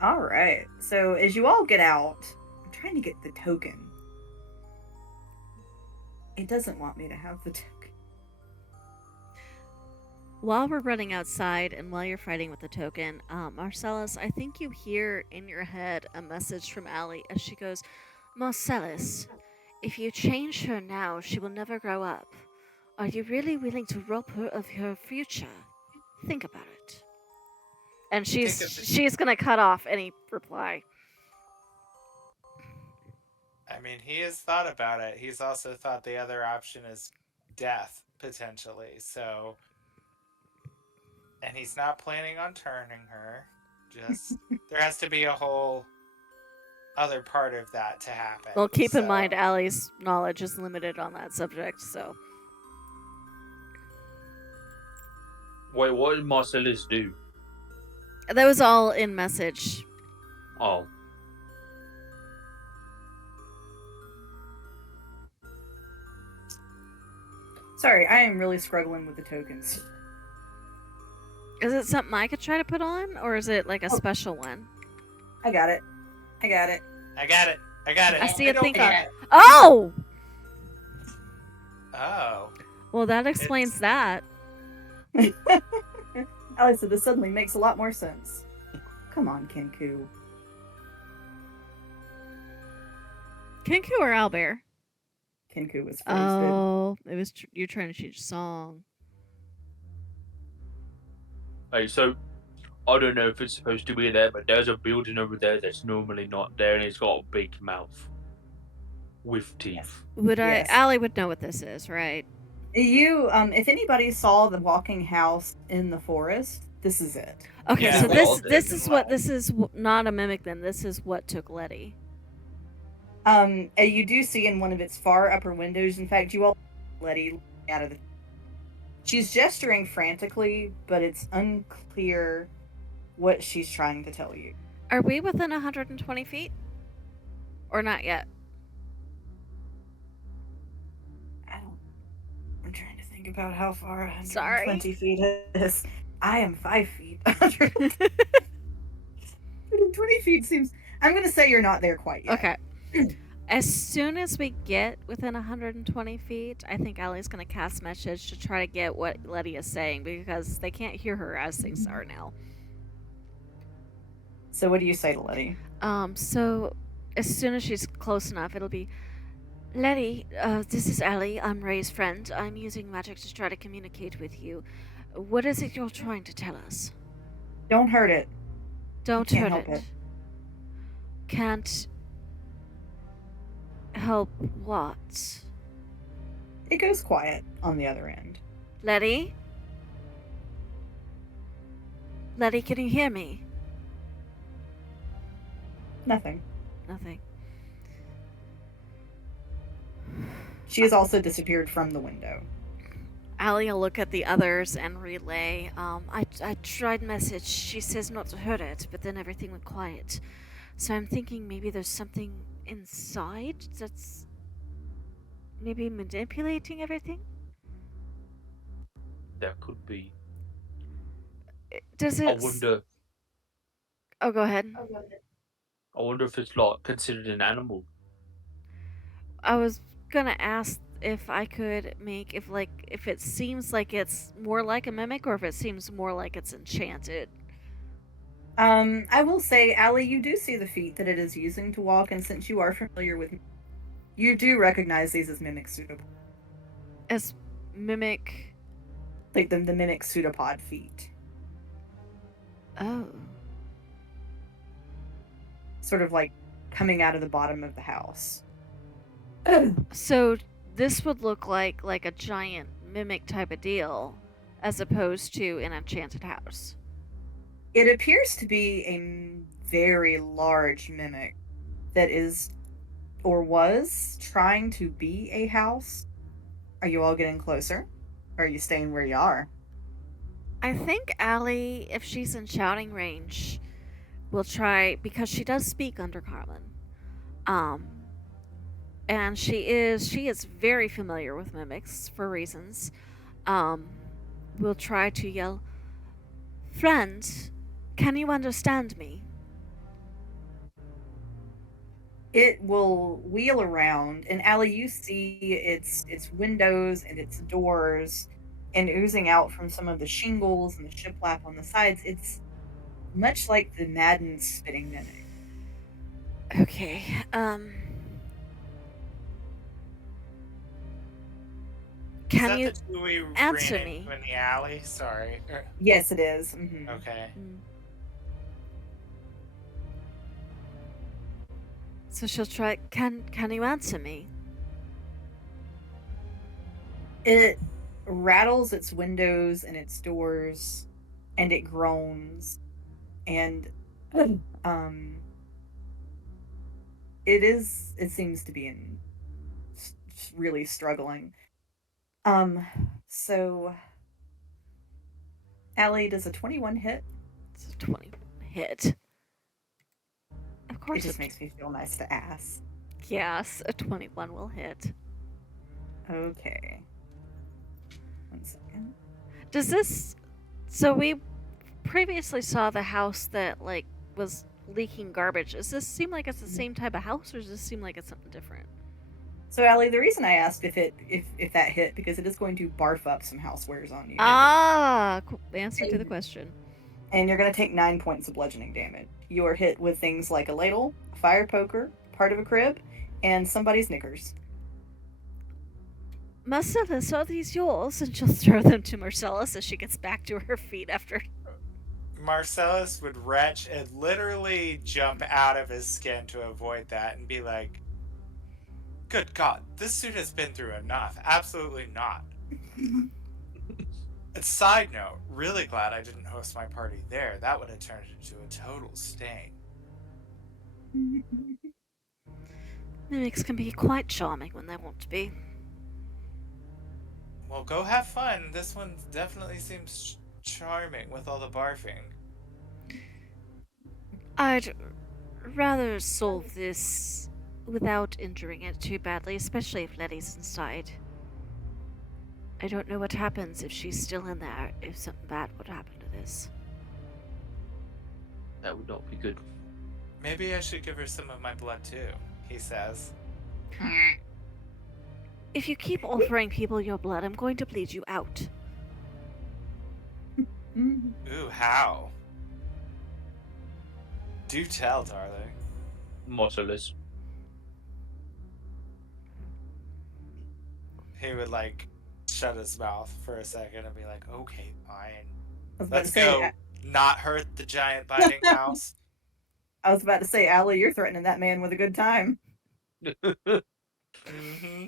All right. So as you all get out, I'm trying to get the token. It doesn't want me to have the token. While we're running outside and while you're fighting with the token, Marcellus, I think you hear in your head a message from Allie as she goes, Marcellus, if you change her now, she will never grow up. Are you really willing to rob her of her future? Think about it. And she's gonna cut off any reply. I mean, he has thought about it. He's also thought the other option is death, potentially. So, and he's not planning on turning her. Just, there has to be a whole other part of that to happen. Well, keep in So- mind, Allie's knowledge is limited on that subject, so. Wait, what did Marcellus do? That was all in message. Oh, Sorry, I am really struggling with the tokens. Is it something I could try to put on, or is it like a special one? I got it. I got it. I got it. I got it. I see a don't thing got on- it. Oh! Oh. Well, that explains that. Allie said this suddenly makes a lot more sense. Come on, Kenku. Kenku or Owlbear? Kenku was first. Oh, it was you're trying to change song. hey, so I don't know if it's supposed to be there, but there's a building over there that's normally not there, and it's got a big mouth with teeth. Would Yes. Allie would know what this is, right? You, if anybody saw the walking house in the forest, this is it. Okay, Yeah, so we all this did. is what this is not a mimic. Then this is what took Lettie. You do see in one of its far upper windows. In fact, you all Lettie out of the. She's gesturing frantically, but it's unclear what she's trying to tell you. Are we within 120 feet, or not yet? I'm trying to think about how far 120 Sorry. feet is. I am 5 feet. 120 feet seems. I'm gonna say you're not there quite yet. Okay. As soon as we get within 120 feet, I think Allie's gonna cast message to try to get what Lettie is saying because they can't hear her as things are now. So what do you say to Lettie? So as soon as she's close enough, it'll be Lettie, this is Allie. I'm Ray's friend. I'm using magic to try to communicate with you. What is it you're trying to tell us? Don't hurt it. Don't can't hurt help it. it. Can't help what? It goes quiet on the other end. Lettie? Lettie, can you hear me? Nothing. Nothing. She has also disappeared from the window. Allie will look at the others and relay. I tried message. She says not to hurt it, but then everything went quiet. So I'm thinking maybe there's something inside that's maybe manipulating everything. That could be. Does I it? wonder. Oh, go ahead. I wonder if it's like considered an animal. I was gonna ask if I could make if it seems like it's more like a mimic or if it seems more like it's enchanted. I will say, Allie, you do see the feet that it is using to walk, and since you are familiar with, you do recognize these as mimic pseudopod, As mimic. like the mimic pseudopod feet, Oh. sort of like coming out of the bottom of the house. So this would look like a giant mimic type of deal, as opposed to an enchanted house. It appears to be a very large mimic that is, or was, trying to be a house. Are you all getting closer? Or are you staying where you are? I think Allie, if she's in shouting range, will try because she does speak under Carlin. And she is very familiar with mimics for reasons. Will try to yell, "Friend, can you understand me?" It will wheel around, and Allie, you see its windows and its doors, and oozing out from some of the shingles and the shiplap on the sides. It's much like the Madden spitting mimic. Okay. Is Can that you the two we answer ran me? into in the alley? Sorry. Yes, it is. Mhm. Okay. So she'll try. Can you answer me? It rattles its windows and its doors, and it groans, and it seems to be really struggling. So Allie, does a 21 hit? It's a 20 hit. Of It course, just makes me feel nice to ask. yes, a 21 will hit. Okay. 1 second. Does this? So we previously saw the house that was leaking garbage. Does this seem like it's the same type of house, or does this seem like it's something different? So Allie, the reason I asked if that hit, because it is going to barf up some housewares on you. Cool. Answer to the question. And you're going to take 9 points of bludgeoning damage. You are hit with things like a ladle, a fire poker, part of a crib, and somebody's knickers. Marcellus, are these yours? And she'll throw them to Marcellus as she gets back to her feet after. Marcellus would retch and literally jump out of his skin to avoid that and be like, "Good God, this suit has been through enough. Absolutely not." And side note, really glad I didn't host my party there. That would have turned it into a total stain. Mimics can be quite charming when they want to be. Well, go have fun. This one definitely seems charming with all the barfing. I'd rather solve this without injuring it too badly, especially if Lettie's inside. I don't know what happens if she's still in there, if something bad would happen to this. That would not be good. Maybe I should give her some of my blood too, he says. If you keep offering people your blood, I'm going to bleed you out. Ooh, how? Do tell, darling. Marcellus. He would shut his mouth for a second and be like, "Okay, fine. I was about Let's to say, go not hurt the giant biting mouse." I was about to say, Allie, you're threatening that man with a good time. Mm-hmm.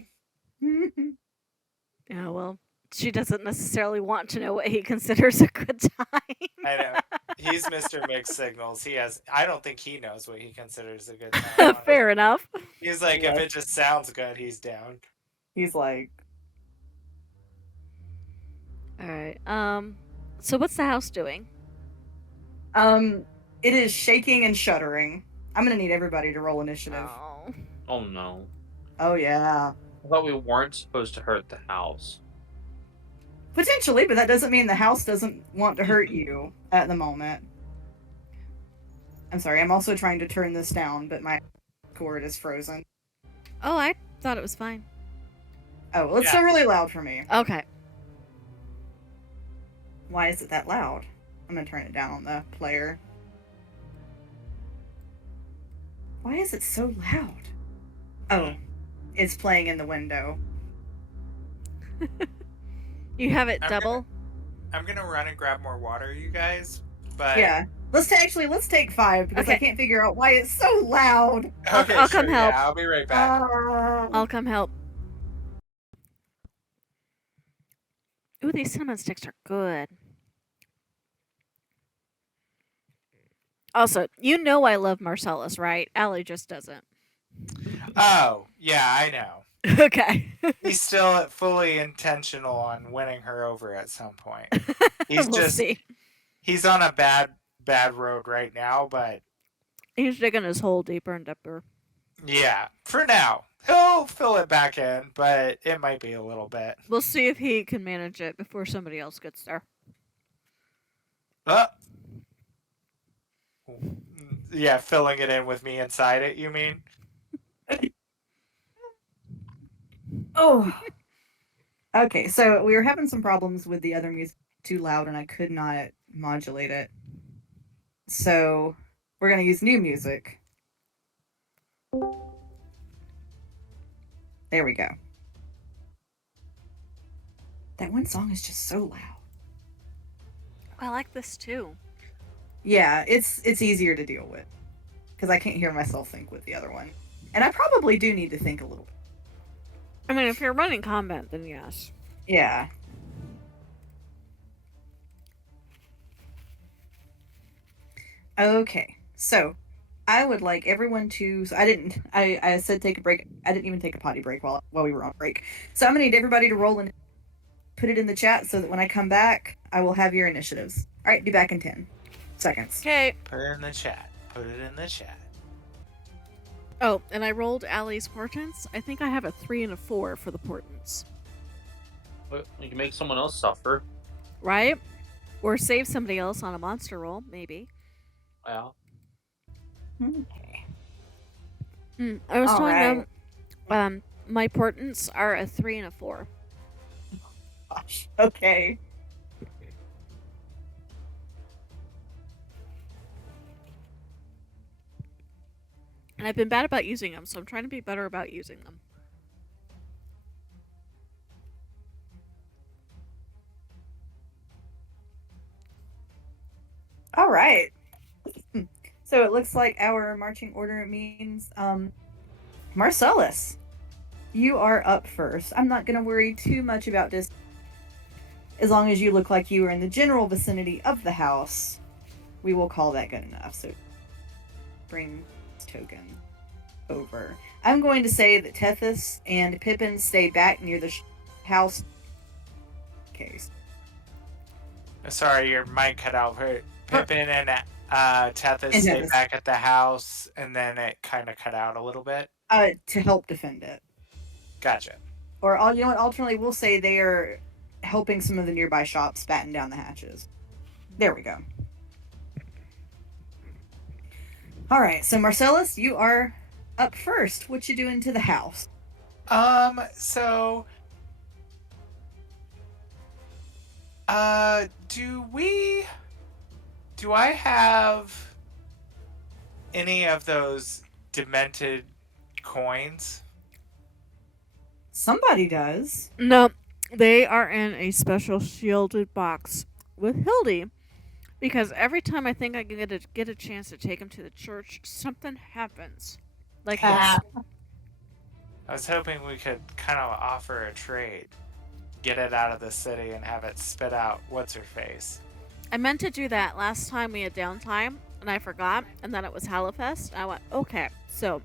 Yeah, well, she doesn't necessarily want to know what he considers a good time. I know. He's Mr. Mixed Signals. I don't think he knows what he considers a good time. Fair enough. He's like, if it just sounds good, he's down. He's like, All right. So what's the house doing? It is shaking and shuddering. I'm gonna need everybody to roll initiative. Oh. Oh no. Oh yeah. I thought we weren't supposed to hurt the house. Potentially, but that doesn't mean the house doesn't want to hurt you at the moment. I'm sorry, I'm also trying to turn this down, but my cord is frozen. Oh, I thought it was fine. Oh, well, it's Yeah. still really loud for me. Okay. Why is it that loud? I'm gonna turn it down on the player. Why is it so loud? Oh, it's playing in the window. You have it I'm double? I'm gonna run and grab more water, you guys. But Yeah. Let's take 5 because I Okay. can't figure out why it's so loud. Okay, I'll come sure, help. Yeah, I'll be right back. I'll come help. Ooh, these cinnamon sticks are good. Also, you know I love Marcellus, right? Allie just doesn't. Oh, yeah, I know. Okay. He's still fully intentional on winning her over at some point. He's We'll just see. he's on a bad road right now, but He's digging his hole deeper and deeper. yeah, for now. He'll fill it back in, but it might be a little bit. We'll see if he can manage it before somebody else gets there. Yeah, filling it in with me inside it, you mean? Oh. Okay, so we were having some problems with the other music too loud and I could not modulate it. So we're gonna use new music. There we go. That one song is just so loud. I like this too. Yeah, it's easier to deal with because I can't hear myself think with the other one, and I probably do need to think a little bit. I mean, if you're running combat, then yes. Yeah. Okay, so I would like everyone to. So I said take a break. I didn't even take a potty break while we were on break. So I'm gonna need everybody to roll and put it in the chat so that when I come back, I will have your initiatives. All right, be back in 10 seconds. Okay. Put it in the chat. Put it in the chat. Oh, and I rolled Allie's portents. I think I have a 3 and a 4 for the portents. Well, you can make someone else suffer. Right? Or save somebody else on a monster roll, maybe. Yeah. Okay. I was All telling them, my portents are a 3 and a 4. Gosh. Okay. And I've been bad about using them, so I'm trying to be better about using them. All right. So it looks like our marching order means Marcellus, you are up first. I'm not going to worry too much about this as long as you look like you are in the general vicinity of the house. We will call that good enough. So bring this token over. I'm going to say that Tethys and Pippin stay back near the house. Case. Sorry, your mic cut out. Pippin and Tethys And stay Tethys. back at the house, and then it kind of cut out a little bit. To help defend it. Gotcha. Or, you know what, alternately, we'll say they are helping some of the nearby shops batten down the hatches. There we go. All right, so Marcellus, you are up first. What you doing to the house? So, do I have any of those demented coins? Somebody does. No, they are in a special shielded box with Hildy. Because every time I think I can get a chance to take him to the church, something happens. Like this. Ah. I was hoping we could kind of offer a trade. Get it out of the city and have it spit out what's-her-face. I meant to do that last time we had downtime, and I forgot, and then it was Hallowfest. I went, okay, so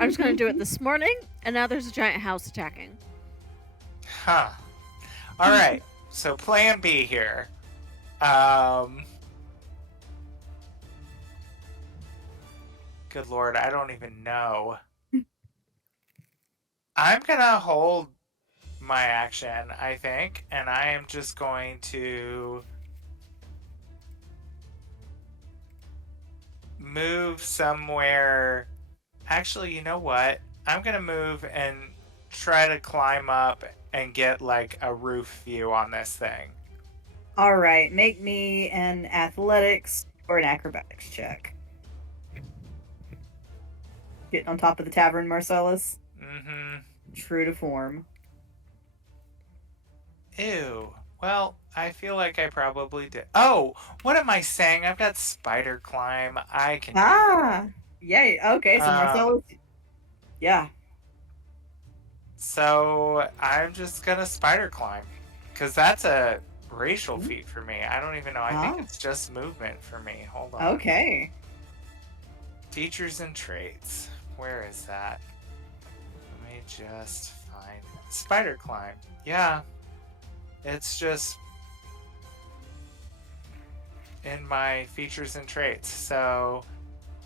I'm just going to do it this morning, and now there's a giant house attacking. Huh. Alright. So plan B here. Good Lord, I don't even know. I'm gonna hold my action, I think, and I am just going to move somewhere. Actually, you know what? I'm gonna move and try to climb up and get like a roof view on this thing. All right, make me an athletics or an acrobatics check. Getting on top of the tavern, Marcellus. Mm-hmm. True to form. Ew. Well, I feel like I probably did. Oh, what am I saying? I've got spider climb. I can do that. Yay. Okay, so Marcellus. Yeah. So I'm just gonna spider climb, because that's a racial feat for me. I don't even know. I think it's just movement for me. Hold on. Okay. Features and traits. Where is that? Let me just find spider climb. Yeah. It's just in my features and traits. So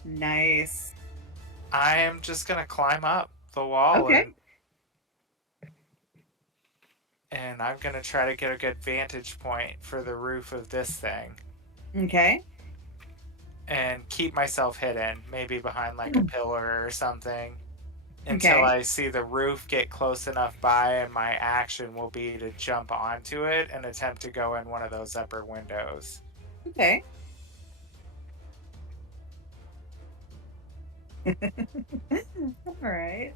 Nice. I am just gonna climb up the wall and I'm gonna try to get a good vantage point for the roof of this thing. Okay. And keep myself hidden, maybe behind like a pillar or something, until I see the roof get close enough by, and my action will be to jump onto it and attempt to go in one of those upper windows. Okay. All right.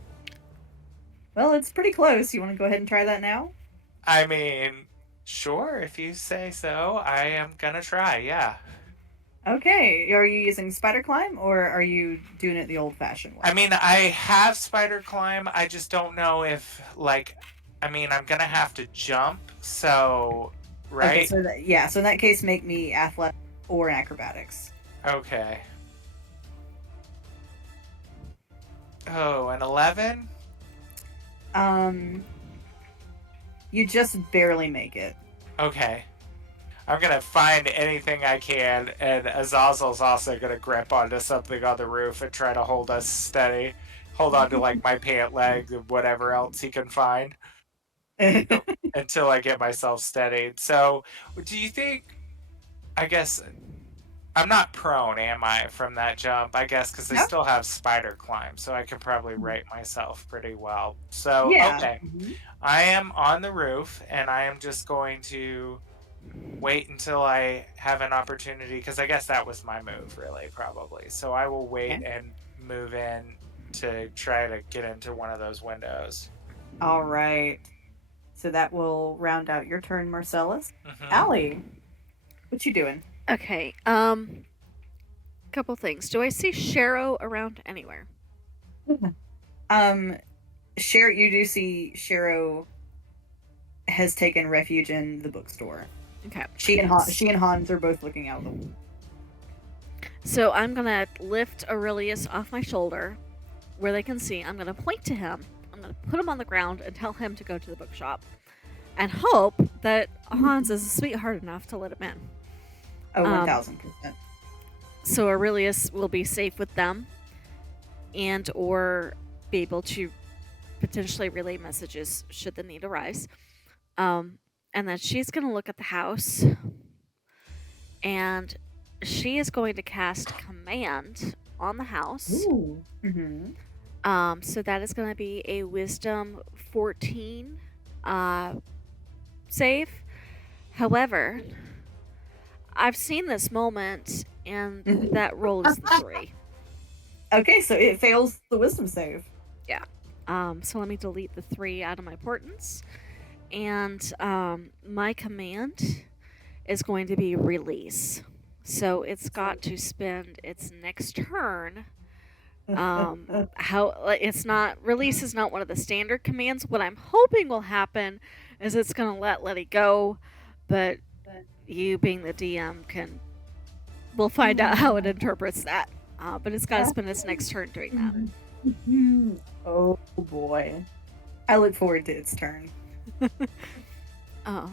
Well, it's pretty close. You want to go ahead and try that now? I mean, sure, if you say so. I am gonna try, yeah. Okay. Are you using spider climb or are you doing it the old-fashioned way? I mean, I have spider climb. I just don't know if, like, I mean, I'm gonna have to jump, so, right? Okay, so in that case, make me athletic or acrobatics. Okay. Oh, an 11? You just barely make it. Okay. I'm gonna find anything I can, and Azazel's also gonna grip onto something on the roof and try to hold us steady. Hold on to like my pant leg and whatever else he can find until I get myself steadied. So, do you think? I guess I'm not prone, am I, from that jump? I guess because I still have spider climb, so I can probably right myself pretty well. So, okay. I am on the roof, and I am just going to wait until I have an opportunity, because I guess that was my move, really, probably. So I will wait and move in to try to get into one of those windows. All right. So that will round out your turn, Marcellus. Mhm. Allie, what you doing? Okay. Couple things. Do I see Shero around anywhere? You do see Shero has taken refuge in the bookstore. Okay. She and Hans are both looking out the window. So I'm gonna lift Aurelius off my shoulder, where they can see. I'm gonna point to him. I'm gonna put him on the ground and tell him to go to the bookshop, and hope that Hans is a sweetheart enough to let him in. Oh, 1000%. So Aurelius will be safe with them, and or be able to potentially relay messages should the need arise. And then she's going to look at the house, and she is going to cast command on the house. Ooh. Mm-hmm. So that is going to be a Wisdom 14 save. However, I've seen this moment, and that roll is the 3. Okay, so it fails the Wisdom save. Yeah. So let me delete the 3 out of my portents. And my command is going to be release. So it's got to spend its next turn. Release is not one of the standard commands. What I'm hoping will happen is it's going to let Lettie go, but you being the DM we'll find out how it interprets that. But it's got to spend its next turn doing that. Oh boy. I look forward to its turn. Oh.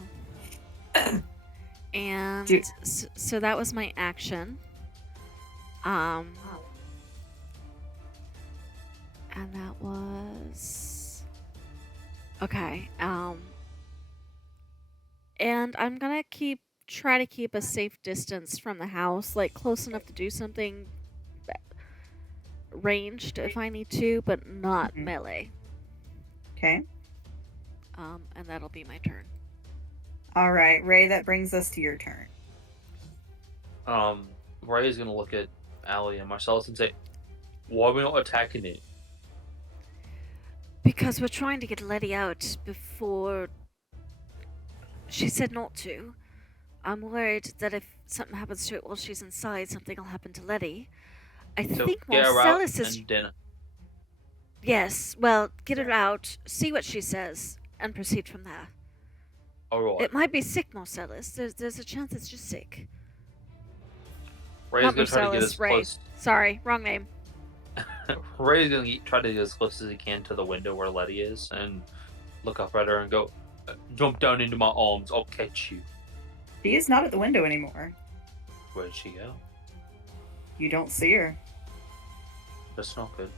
And Do- so that was my action. And that was okay. And I'm gonna try to keep a safe distance from the house, like close enough to do something ranged if I need to, but not Mhm. melee. Okay. And that'll be my turn. All right, Ray. That brings us to your turn. Ray is gonna look at Allie and Marcellus and say, "Why are we not attacking it?" Because we're trying to get Lettie out before she said not to. I'm worried that if something happens to it while she's inside, something will happen to Lettie. I So think get her out Marcellus is. and then Yes, well, get her out, see what she says, and proceed from there. alright. It might be sick, Marcellus. There's a chance it's just sick. Ray's Not gonna try to get Marcellus, as Ray. close. Sorry, wrong name. Ray's gonna try to get as close as he can to the window where Lettie is and look up at her and go, "Jump down into my arms. I'll catch you." She is not at the window anymore. Where'd she go? You don't see her. That's not good.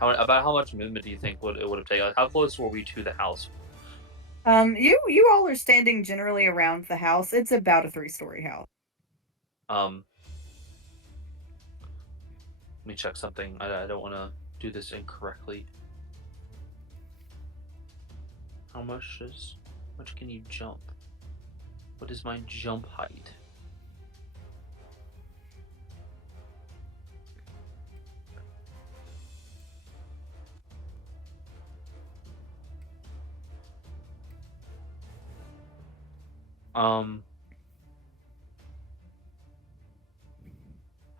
About how much movement do you think it would have taken? Like, how close were we to the house? You all are standing generally around the house. It's about a 3-story house. Let me check something. I don't want to do this incorrectly. How much can you jump? What is my jump height?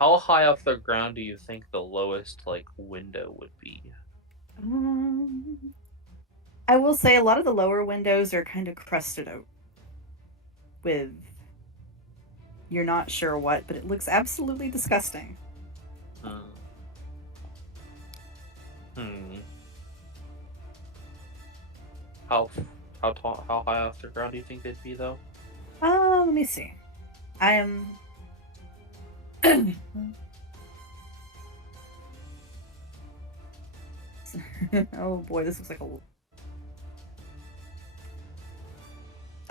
How high off the ground do you think the lowest window would be? I will say a lot of the lower windows are kind of crusted out with you're not sure what, but it looks absolutely disgusting. How high off the ground do you think they'd be though? Let me see. I am. Oh boy, this looks like a.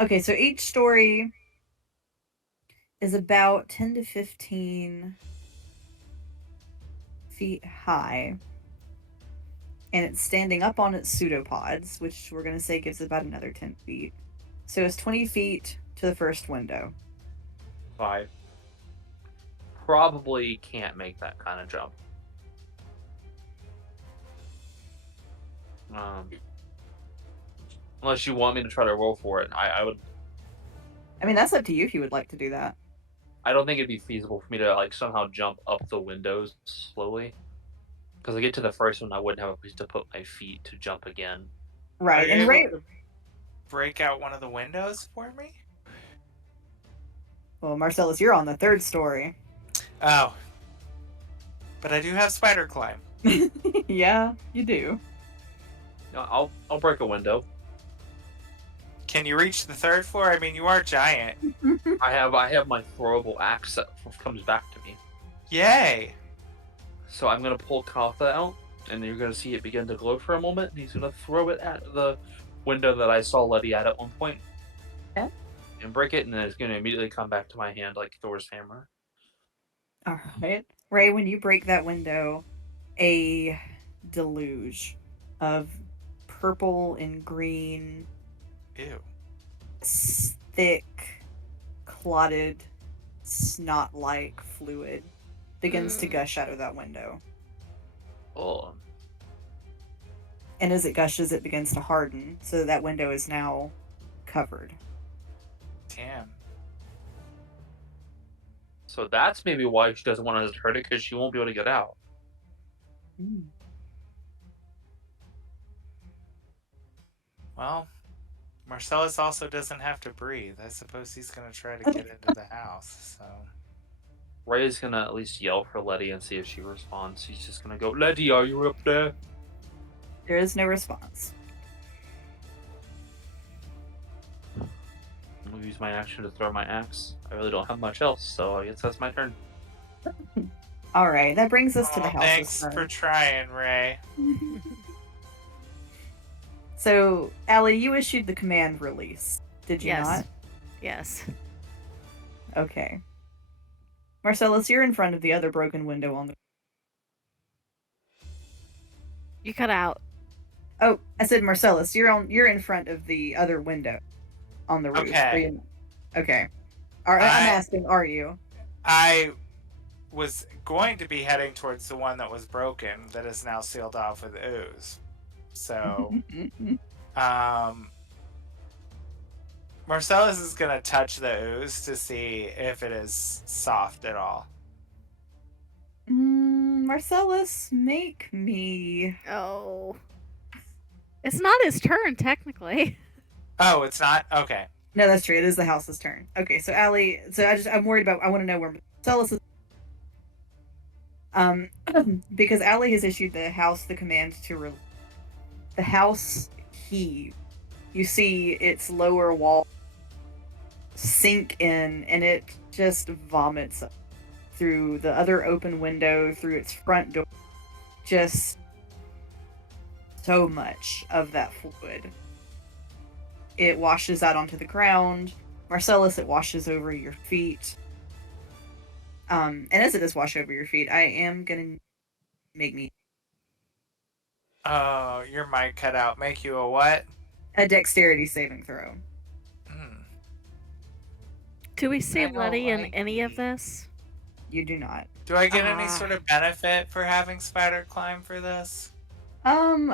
Okay, so each story is about 10 to 15 feet high. And it's standing up on its pseudopods, which we're going to say gives it about another 10 feet. So it's 20 feet to the first window. 5. Probably can't make that kind of jump. Unless you want me to try to roll for it, I would. I mean, that's up to you if you would like to do that. I don't think it'd be feasible for me to somehow jump up the windows slowly. Because I get to the first one, I wouldn't have a place to put my feet to jump again. Right, Are you and Ray. able to break out one of the windows for me? Well, Marcellus, you're on the 3rd story. Oh. But I do have spider climb. Yeah, you do. I'll break a window. Can you reach the 3rd floor? I mean, you are giant. I have my throwable axe that comes back to me. Yay! So I'm gonna pull Katha out, and you're gonna see it begin to glow for a moment. And he's gonna throw it at the window that I saw Lettie at one point. Okay. And break it, and then it's gonna immediately come back to my hand like Thor's hammer. All right, Ray. When you break that window, a deluge of purple and green, Ew. thick, clotted, snot-like fluid begins to gush out of that window. Oh. And as it gushes, it begins to harden, so that window is now covered. Damn. So that's maybe why she doesn't want to hurt it, because she won't be able to get out. Well, Marcellus also doesn't have to breathe. I suppose he's going to try to get into the house, so... Ray's gonna at least yell for Lettie and see if she responds. He's just gonna go, "Lettie, are you up there?" There is no response. use my action to throw my axe. I really don't have much else, so I guess that's my turn. All right, that brings us to the house's Thanks turn. for trying, Ray. So, Allie, you issued the command release, did you Yes. not? Yes. Okay. Marcellus, you're in front of the other broken window on the... You cut out. Oh, I said Marcellus, you're in front of the other window on the roof. Okay. Okay. I'm asking, are you? I was going to be heading towards the one that was broken that is now sealed off with ooze. So, Marcellus is going to touch the ooze to see if it is soft at all. Marcellus, make me... Oh. It's not his turn, technically. Oh, it's not? Okay. No, that's true. It is the house's turn. Okay, so Allie... So I'm worried about... I want to know where Marcellus is... because Allie has issued the house the command to... The house heave. You see its lower wall sink in, and it just vomits up through the other open window, through its front door. Just so much of that fluid. It washes out onto the ground. Marcellus, it washes over your feet. And as it does wash over your feet, I am gonna make me Oh, your mic cut out. Make you a what? a dexterity saving throw. Do we see I don't Lettie in like any of these. this? You do not. Do I get any sort of benefit for having spider climb for this? I'm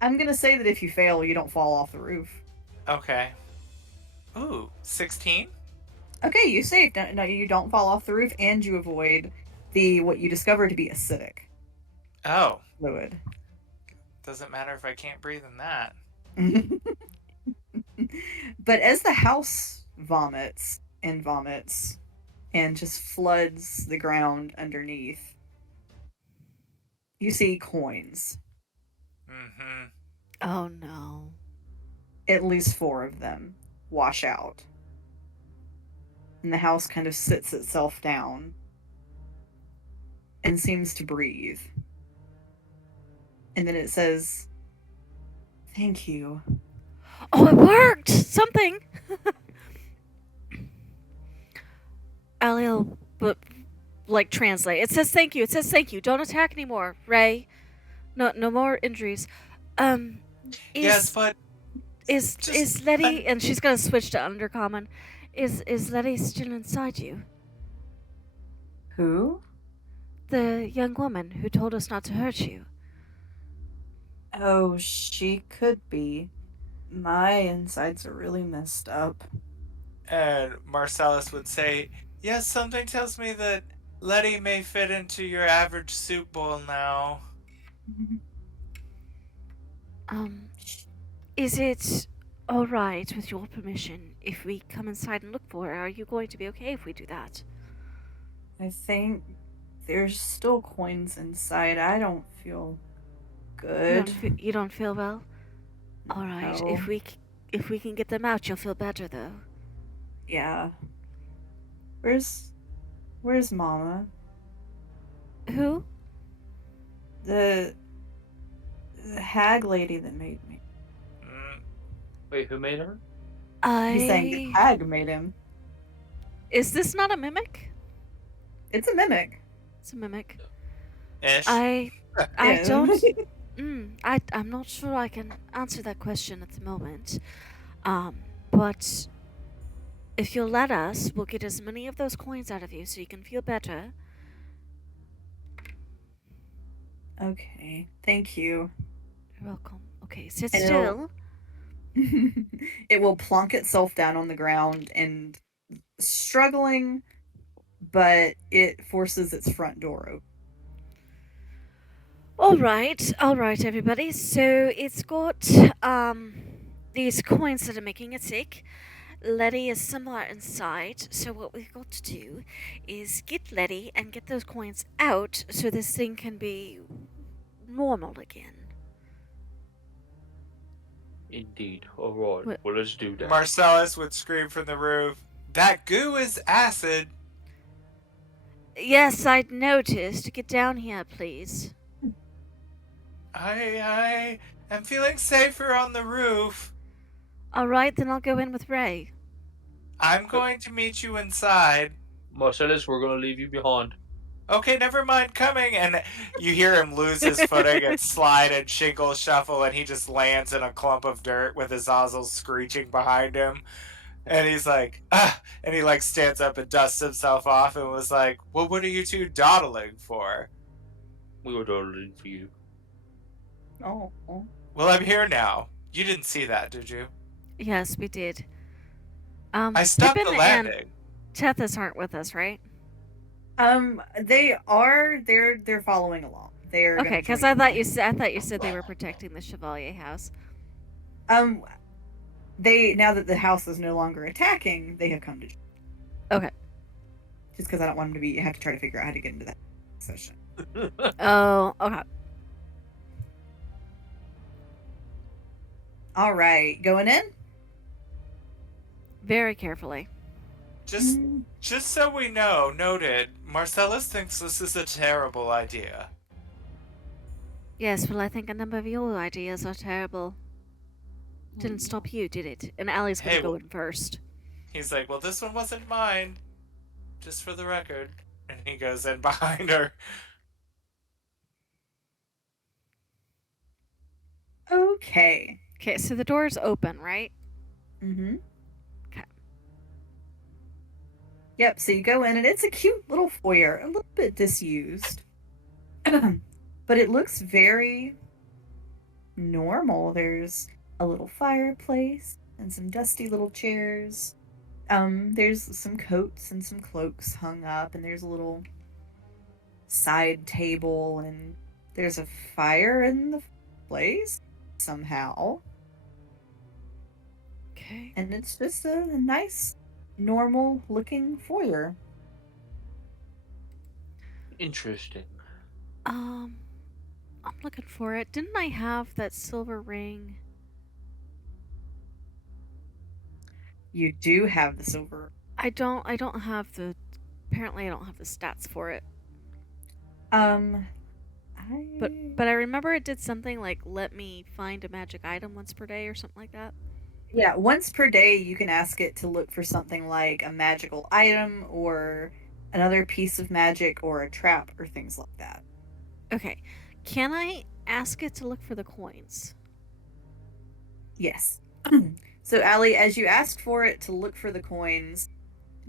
gonna say that if you fail, you don't fall off the roof. Okay. Ooh, 16? Okay, you saved. No, you don't fall off the roof, and you avoid what you discover to be acidic Oh, fluid. doesn't matter if I can't breathe in that. But as the house vomits and just floods the ground underneath, you see coins. Mm-hmm. Oh no. At least 4 of them wash out. And the house kind of sits itself down and seems to breathe. And then it says, "Thank you." Oh, it worked! Something! Aliel, but like translate. It says thank you. It says thank you. Don't attack anymore, Ray. No more injuries. Yes, but Is Lettie, and she's gonna switch to Undercommon. Is Lettie still inside you? Who? The young woman who told us not to hurt you. Oh, she could be. My insides are really messed up. And Marcellus would say, yes, something tells me that Lettie may fit into your average soup bowl now. Is it alright with your permission if we come inside and look for her? Are you going to be okay if we do that? I think there's still coins inside. I don't feel good. You don't feel well? Alright, No. if we can get them out, you'll feel better though. Yeah. Where's Mama? Who? The hag lady that made me. Wait, who made her? He's saying the hag made him. Is this not a mimic? It's a mimic. It's a mimic. Ish. I Yeah. don't. I'm not sure I can answer that question at the moment. But if you'll let us, we'll get as many of those coins out of you so you can feel better. Okay. Thank you. You're welcome. Okay, sit And still. It will plonk itself down on the ground and struggling, but it forces its front door open. All right, everybody. So it's got these coins that are making it sick. Lettie is somewhere inside. So what we've got to do is get Lettie and get those coins out so this thing can be normal again. Indeed. Alright. What- Well, let's do that. Marcellus would scream from the roof, "That goo is acid!" Yes, I'd noticed. Get down here, please. I am feeling safer on the roof. All right, then I'll go in with Ray. I'm going to meet you inside. Marcellus, we're gonna leave you behind. Okay, never mind coming. And you hear him lose his footing and slide and shingle shuffle, and he just lands in a clump of dirt with his nozzles screeching behind him. And he's like, ah, and he like stands up and dusts himself off and was like, well, what are you two dawdling for? We were dawdling for you. Oh. Well, I'm here now. You didn't see that, did you? Yes, we did. I stopped Pippin the landing. and Tethys aren't with us, right? They are. They're following along. They're Okay, because I thought you said they were protecting the Chevalier house. They, now that the house is no longer attacking, they have come to. Okay. Just because I don't want them to have to try to figure out how to get into that session. Oh, okay. All right, going in. Very carefully. Just so we know, noted, Marcellus thinks this is a terrible idea. Yes, well, I think a number of your ideas are terrible. Didn't stop you, did it? And Allie's gonna Hey, go well- in first. He's like, well, this one wasn't mine, just for the record. And he goes in behind her. Okay. Okay, so the door's open, right? Mm-hmm. Okay. Yep. So you go in, and it's a cute little foyer, a little bit disused, but it looks very normal. There's a little fireplace and some dusty little chairs. There's some coats and some cloaks hung up, and there's a little side table, and there's a fire in the place somehow. Okay. And it's just a nice, normal looking foyer. Interesting. I'm looking for it. Didn't I have that silver ring? You do have the silver. I don't have the. Apparently, I don't have the stats for it. But I remember it did something like let me find a magic item once per day or something like that. Yeah, once per day you can ask it to look for something like a magical item or another piece of magic or a trap or things like that. Okay. Can I ask it to look for the coins? Yes. So, Allie, as you ask for it to look for the coins,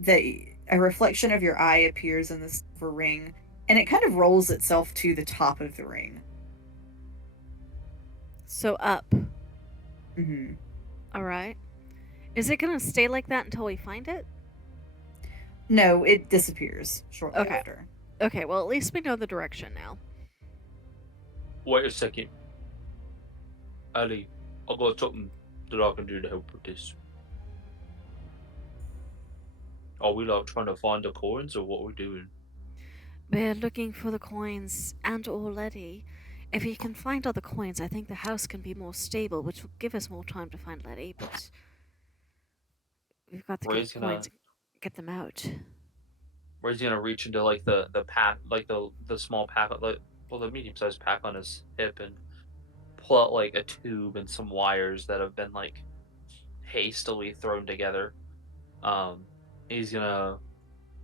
a reflection of your eye appears in the silver ring, and it kind of rolls itself to the top of the ring. So up. Mm-hmm. All right. Is it gonna stay like that until we find it? No, it disappears shortly Okay. after. Okay. Well, at least we know the direction now. Wait a second. Ali, I got something that I can do to help with this. Are we like trying to find the coins or what are we doing? We're looking for the coins and or Lettie. If we can find all the coins, I think the house can be more stable, which will give us more time to find Lettie. But we've got to Ray's get the gonna- coins, and get them out. Where's he gonna reach into like the pack, like the small pack, like the medium-sized pack on his hip and pull out like a tube and some wires that have been like hastily thrown together. He's gonna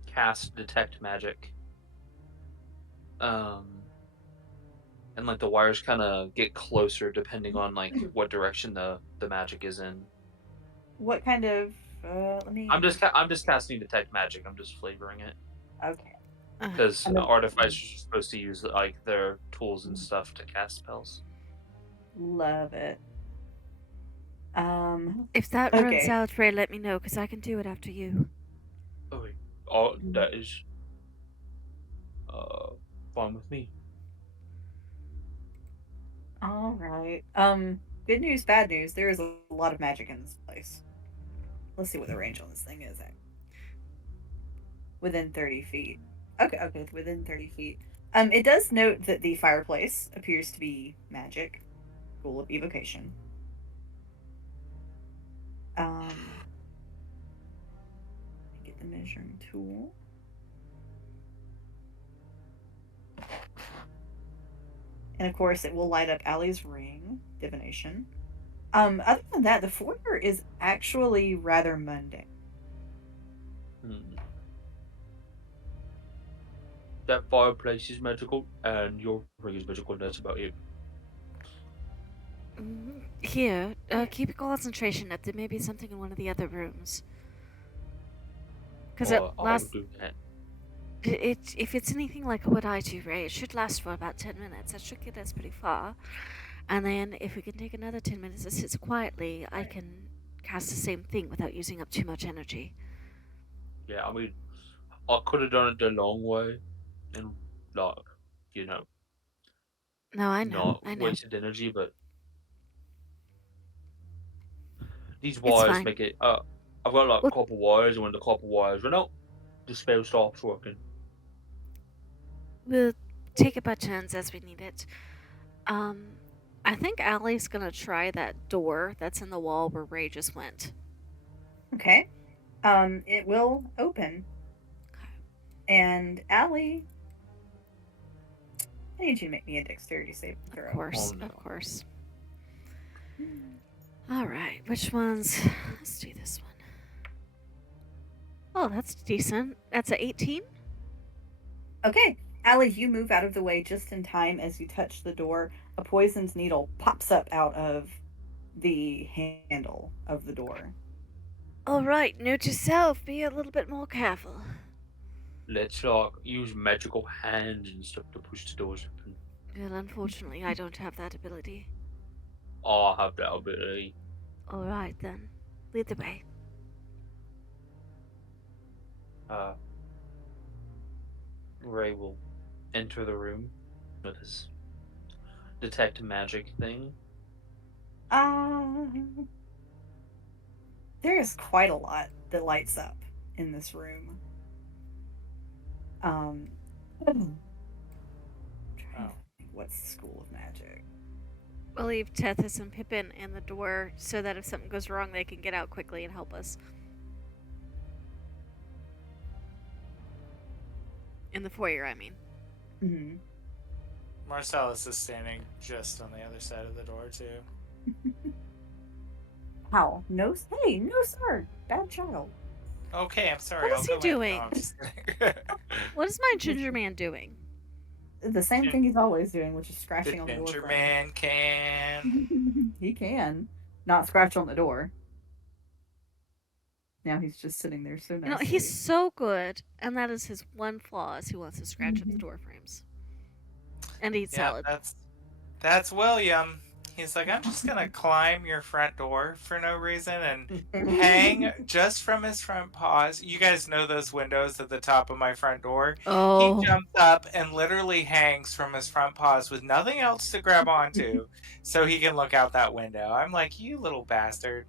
cast detect magic. And like the wires kind of get closer depending on like what direction the magic is in. What kind of? Let me. I'm just casting detect magic. I'm just flavoring it Okay. because I'm a- artificers are supposed to use like their tools and stuff to cast spells. Love it. If that runs Okay. out, Ray, let me know, because I can do it after you. Oh, that is fine with me. All right. Good news, bad news. There is a lot of magic in this place. Let's see what the range on this thing is. Within 30 feet. Okay, within 30 feet. It does note that the fireplace appears to be magic, full of evocation. Get the measuring tool. And of course, it will light up Allie's ring, divination. Other than that, the foyer is actually rather mundane. That fireplace is magical, and your ring is magical, and that's about it. Here, keep your concentration up. There may be something in one of the other rooms. Because I'll do that. if it's anything like what I do, Ray, it should last for about 10 minutes. That should get us pretty far. And then if we can take another 10 minutes to sit quietly, I can cast the same thing without using up too much energy. Yeah, I mean, I could have done it the long way, and like, you know, No, I know. not wasted energy, but these It's wires fine. make it. I've got like copper wires, and when the copper wires run out, the spell stops working. We'll take it by turns as we need it. I think Allie's gonna try that door that's in the wall where Ray just went. Okay. It will open. And Allie, I need you to make me a dexterity saving throw. Of course, Oh, no. of course. All right, which ones? Let's do this one. Oh, that's decent. That's a 18. Okay, Allie, you move out of the way just in time as you touch the door. A poisoned needle pops up out of the handle of the door. All right, note to self: be a little bit more careful. Let's like use magical hands and stuff to push the doors open. Well, unfortunately, I don't have that ability. I have that ability. All right then, lead the way. Ray will enter the room with his detect magic thing. There is quite a lot that lights up in this room. Trying to think what's the school of magic. We'll leave Tethys and Pippin in the door so that if something goes wrong, they can get out quickly and help us. In the foyer, I mean. Mm-hmm. Marcellus is standing just on the other side of the door too. How? No, hey, no, sir. Bad child. Okay, I'm sorry. What is he doing? No, I'm just kidding. What is my ginger man doing? The same thing he's always doing, which is scratching The on the door. ginger frame. man can. He can not scratch on the door. Now he's just sitting there so nicely. You know, he's so good, and that is his one flaw: is he wants to scratch at the door frames and eat salad. That's William. He's like, I'm just gonna climb your front door for no reason and hang just from his front paws. You guys know those windows at the top of my front door? Oh. He jumps up and literally hangs from his front paws with nothing else to grab onto so he can look out that window. I'm like, you little bastard.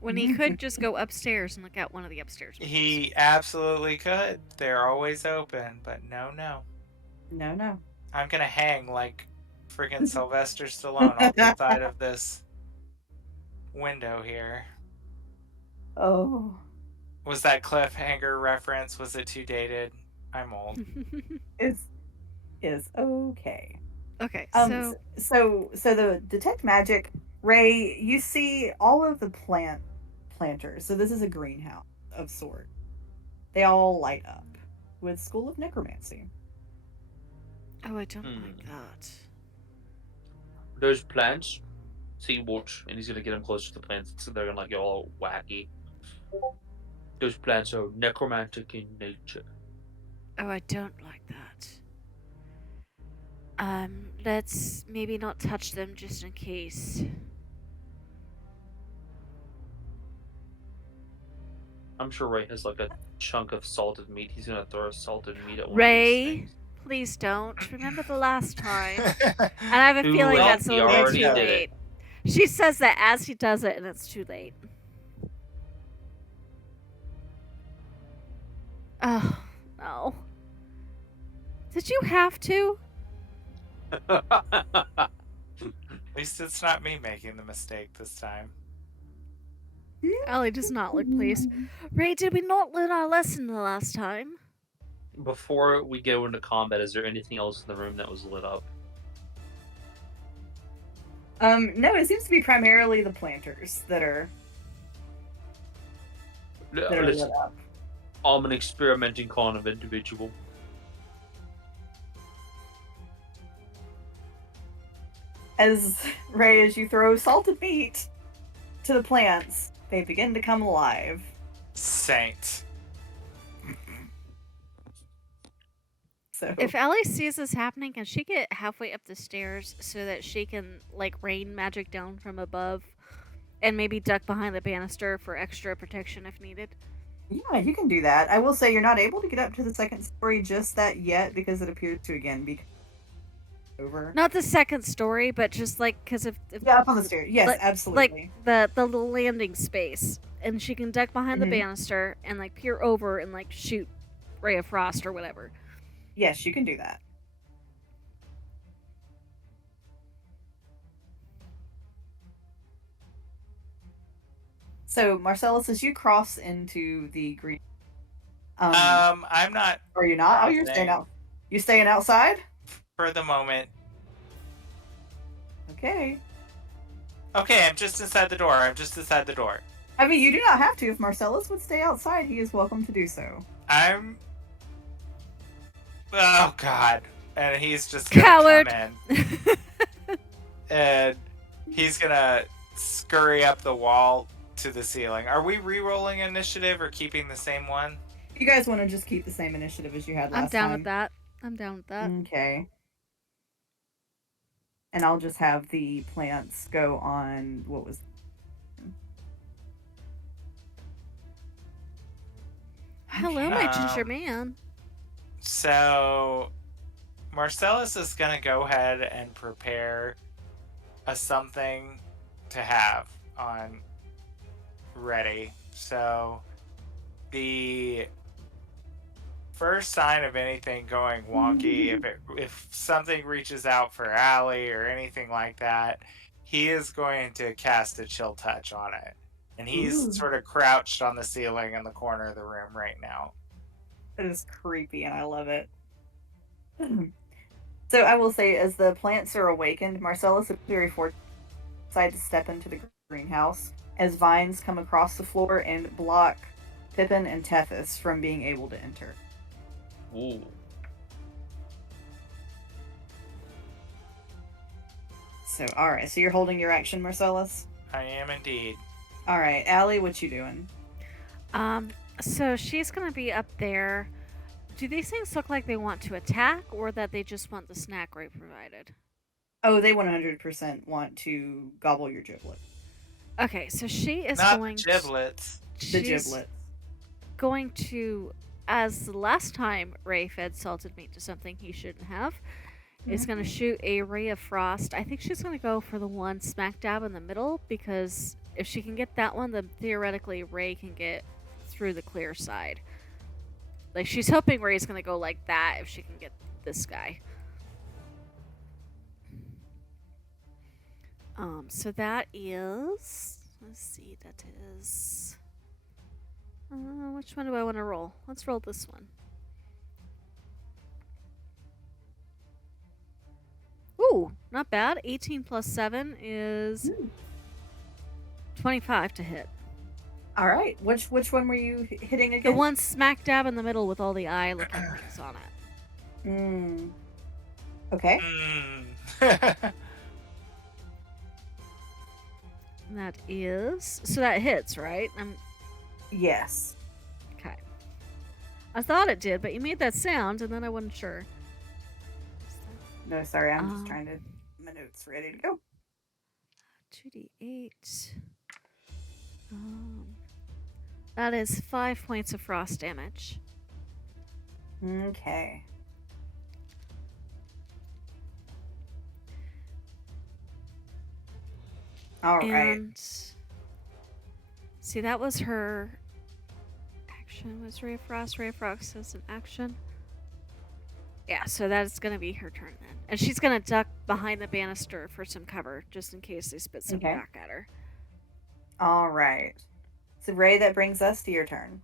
When he could just go upstairs and look out one of the upstairs windows. He absolutely could. They're always open, but no. No. I'm gonna hang like freaking Sylvester Stallone off the side of this window here. Oh. Was that cliffhanger reference? Was it too dated? I'm old. Is okay. Okay, so the detect magic, Ray, you see all of the planters. So this is a greenhouse of sort. They all light up with School of Necromancy. Oh, I don't like that. Those plants, see, watch, and he's gonna get them close to the plants, so they're gonna like get all wacky. Those plants are necromantic in nature. Oh, I don't like that. Let's maybe not touch them just in case. I'm sure Ray has like a chunk of salted meat. He's gonna throw salted meat at one Ray, of these things. please don't. Remember the last time? And I have a feeling Well, that's a he little already too did late. She says that as he does it, and it's too late. Oh, no. Did you have to? At least it's not me making the mistake this time. Allie does not look pleased. Ray, did we not learn our lesson the last time? Before we go into combat, is there anything else in the room that was lit up? No, it seems to be primarily the planters that are lit Listen, up. I'm an experimenting kind of individual. As Ray, as you throw salted meat to the plants, they begin to come alive. Saint. So If Allie sees this happening, can she get halfway up the stairs so that she can, like, rain magic down from above and maybe duck behind the banister for extra protection if needed? yeah, you can do that. I will say you're not able to get up to the second story just that yet because it appears to again be over. Not the second story, but just, like, because if Yeah, up on the stairs. Yes, like- absolutely. the little landing space. And she can duck behind Mhm. the banister and, like, peer over and, like, shoot Ray of Frost or whatever. Yes, you can do that. So, Marcellus, as you cross into the green, I'm not are you not? Oh, you're staying out. You staying outside? for the moment. Okay. Okay, I'm just inside the door. I'm just inside the door. I mean, you do not have to. If Marcellus would stay outside, he is welcome to do so. I'm. Oh God! And he's just gonna Coward. come in, and he's gonna scurry up the wall to the ceiling. Are we re-rolling initiative or keeping the same one? You guys want to just keep the same initiative as you had last I'm down time? with that. I'm down with that. Okay. And I'll just have the plants go on. What was? Hello, my Um, ginger man. So, Marcellus is gonna go ahead and prepare a something to have on ready. So, the first sign of anything going wonky, if something reaches out for Allie or anything like that, he is going to cast a chill touch on it. And he's Ooh. sort of crouched on the ceiling in the corner of the room right now. It is creepy, and I love it. So I will say, as the plants are awakened, Marcellus is very fortunate to step into the greenhouse as vines come across the floor and block Pippin and Tethys from being able to enter. Ooh. So, all right. So you're holding your action, Marcellus. I am indeed. All right, Allie, what you doing? So she's gonna be up there. Do these things look like they want to attack, or that they just want the snack Ray provided? Oh, they 100% want to gobble your giblet. Okay, so she is Not going. giblets. The She's giblet. going to, as the last time Ray fed salted meat to something he shouldn't have, is going to shoot a ray of frost. I think she's going to go for the one smack dab in the middle, because if she can get that one, then theoretically Ray can get through the clear side. Like, she's hoping Ray's going to go like that if she can get this guy. So that is, let's see, that is, which one do I want to roll? Let's roll this one. Ooh, not bad. 18 plus 7 is 25 to hit. All right. Which one were you hitting The again? one smack dab in the middle with all the eye looking things on it. Okay. And that is, so that hits, right? Yes. Okay. I thought it did, but you made that sound, and then I wasn't sure. No, sorry. I'm just Um, trying to. My notes ready to go. 2d8. That is 5 points of frost damage. Okay. All right. And see, that was her action. Was Ray of Frost? Ray of Frost is an action. Yeah, so that's gonna be her turn then, and she's gonna duck behind the banister for some cover, just in case they spit something Okay. back at her. All right. So, Ray, that brings us to your turn.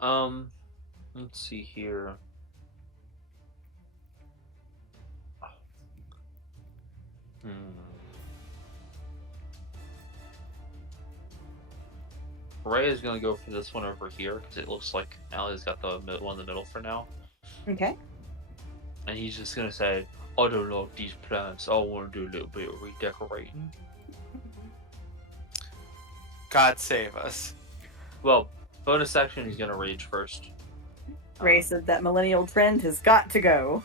Let's see here. Ray is gonna go for this one over here because it looks like Allie's got the one in the middle for now, Okay. and he's just gonna say, "I don't like these plants. I want to do a little bit of redecorating." God save us. Well, bonus action, he's gonna rage first. Ray said that millennial trend has got to go.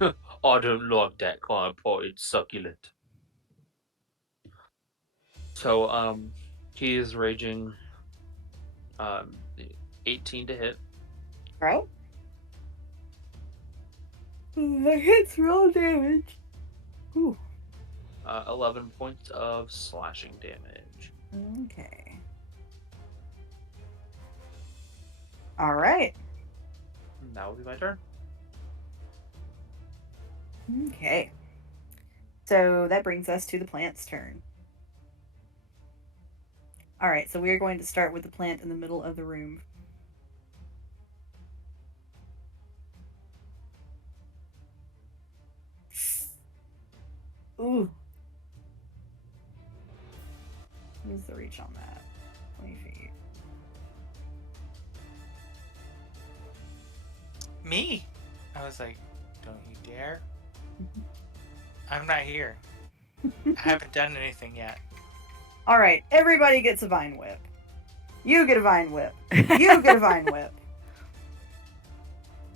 I don't like that kind of potted succulent. So, he is raging. 18 to hit. Right? That hits roll damage. Ooh. 11 points of slashing damage. Okay. All right. That will be my turn. Okay. So that brings us to the plant's turn. All right, so we are going to start with the plant in the middle of the room. Ooh. What's the reach on that? 20 feet. Me? I was like, don't you dare. I'm not here. I haven't done anything yet. All right, everybody gets a vine whip. You get a vine whip. You get a vine whip.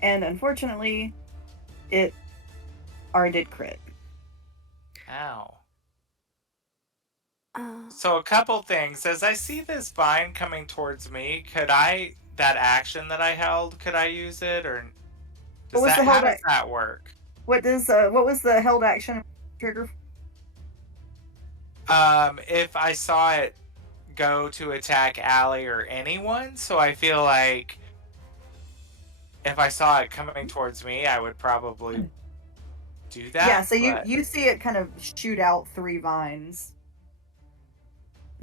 And unfortunately, it did crit. Ow. So a couple things. As I see this vine coming towards me, that action that I held, could I use it, or how does that work? What was the held action trigger? If I saw it go to attack Allie or anyone, so I feel like if I saw it coming towards me, I would probably do that. Yeah, so you see it kind of shoot out 3 vines.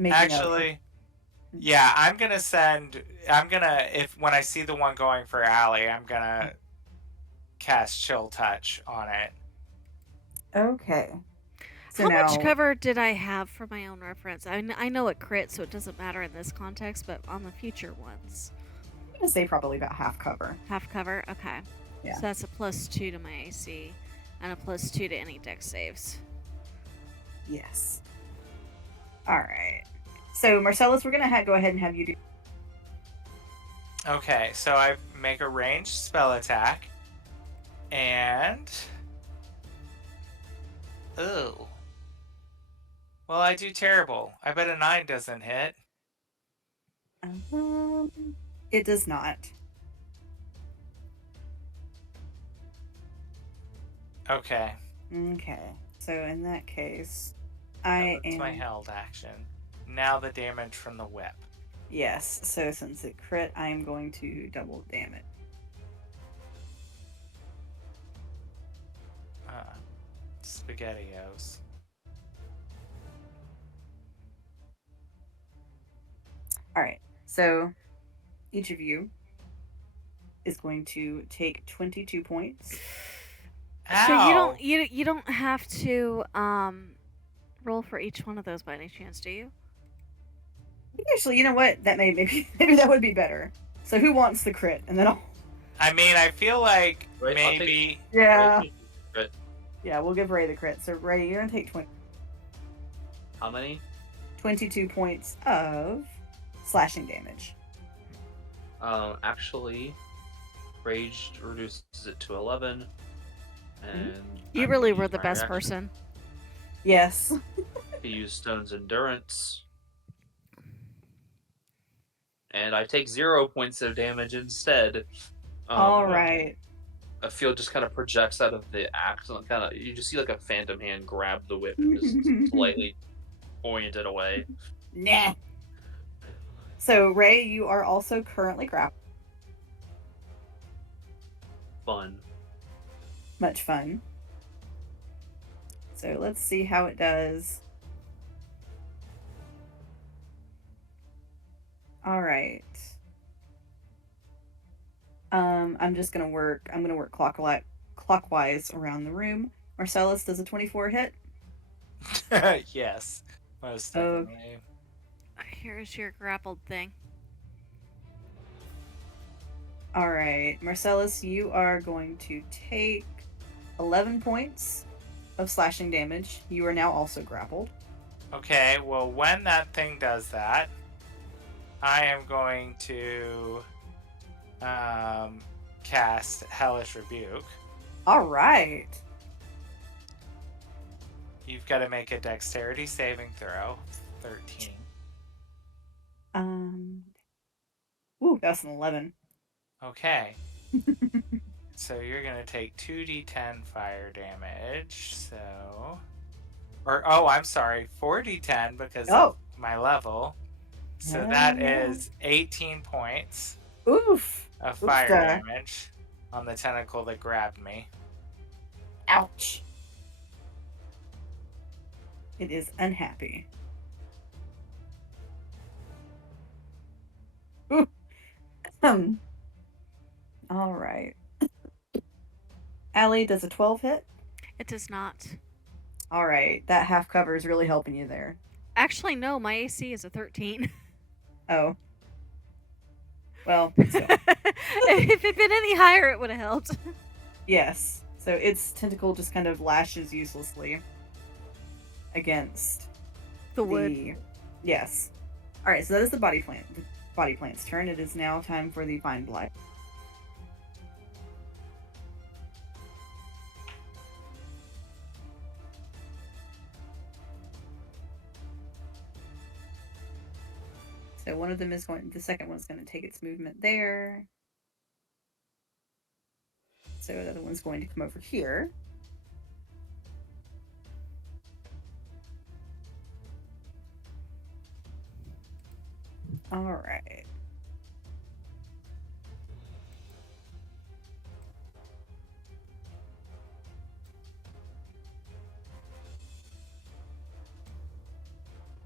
Actually, yeah, when I see the one going for Allie, I'm gonna cast Chill Touch on it. Okay. So how much cover did I have for my own reference? I know it crit, so it doesn't matter in this context, but on the future ones. I'm going to say probably about half cover. Half cover? Okay. Yeah. So that's a +2 to my AC, and a +2 to any dex saves. Yes. Alright. So, Marcellus, we're going to go ahead and have you do... Okay, so I make a ranged spell attack, and... Ooh. Well, I do terrible. I bet a 9 doesn't hit. It does not. Okay. Okay. So in that case, That's my held action. Now the damage from the whip. Yes. So since it crit, I am going to double damage. SpaghettiOs. All right. So each of you is going to take 22 points. Ow. So you don't have to roll for each one of those by any chance, do you? Actually, you know what? That maybe that would be better. So who wants the crit? And then I'll... I mean, I feel like Ray, maybe... Yeah. Crit. Yeah, we'll give Ray the crit. So Ray, you're going to take 20... How many? 22 points of slashing damage. Actually, raged reduces it to 11, and You really were the best person. Yes. To use Stone's Endurance, and I take 0 points of damage instead. All right. A field just kind of projects out of the axe, and you just see like a phantom hand grab the whip and just slightly point it away. Nah. So Ray, you are also currently grappled. Fun. Much fun. So let's see how it does All right. I'm gonna work clockwise around the room. Marcellus, does a 24 hit? Yes, most Oh, definitely. Here's your grappled thing. all right. Marcellus, you are going to take 11 points of slashing damage. You are now also grappled. Okay, well, when that thing does that, I am going to cast Hellish Rebuke. All right. You've got to make a dexterity saving throw. 13. Ooh, that's an 11. Okay. So you're going to take 2d10 fire damage. So. I'm sorry, 4d10 because of my level. So that is 18 points Oof. of fire damage on the tentacle that grabbed me. Ouch. It is unhappy. Ooh. All right. Allie, does a 12 hit? It does not. All right. That half cover is really helping you there. Actually, no. My AC is a 13. Oh. Well, so. If it'd been any higher, it would have helped. Yes. So its tentacle just kind of lashes uselessly against the wood. Yes. All right. So that is the body plant's turn. It is now time for the vine blight. So one of them is the second one's going to take its movement there. So the other one's going to come over here. All right.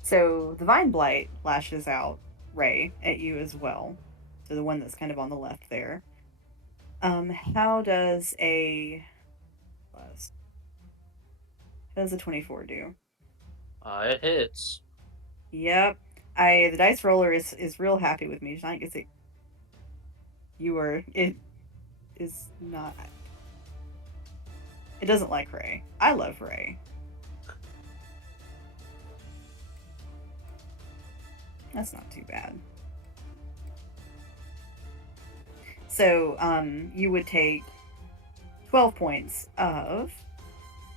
So the Vine Blight lashes out Ray at you as well. So the one that's kind of on the left there. How does a 24 do? It hits. Yep. The dice roller is real happy with me tonight. It is not. It doesn't like Ray. I love Ray. That's not too bad. So, you would take 12 points of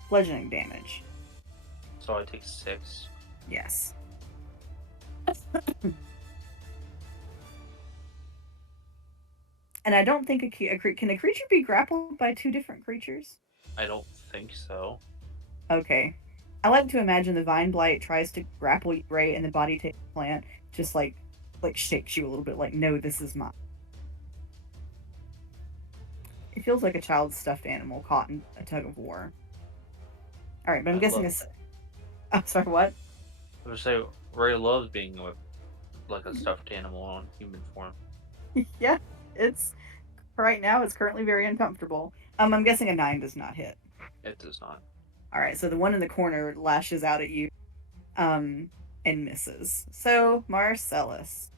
bludgeoning damage. So I take 6. Yes. And I don't think can a creature be grappled by two different creatures? I don't think so. Okay. I like to imagine the Vine Blight tries to grapple you, Ray, and the body take plant just like shakes you a little bit, like, no, this is mine. It feels like a child's stuffed animal caught in a tug of war. All right, but I'm guessing I'm sorry, what? I would say Ray loves being with like a stuffed animal on human form. Yeah, it's right now. It's currently very uncomfortable. I'm guessing a 9 does not hit. It does not. All right, so the one in the corner lashes out at you, and misses. So Marcellus,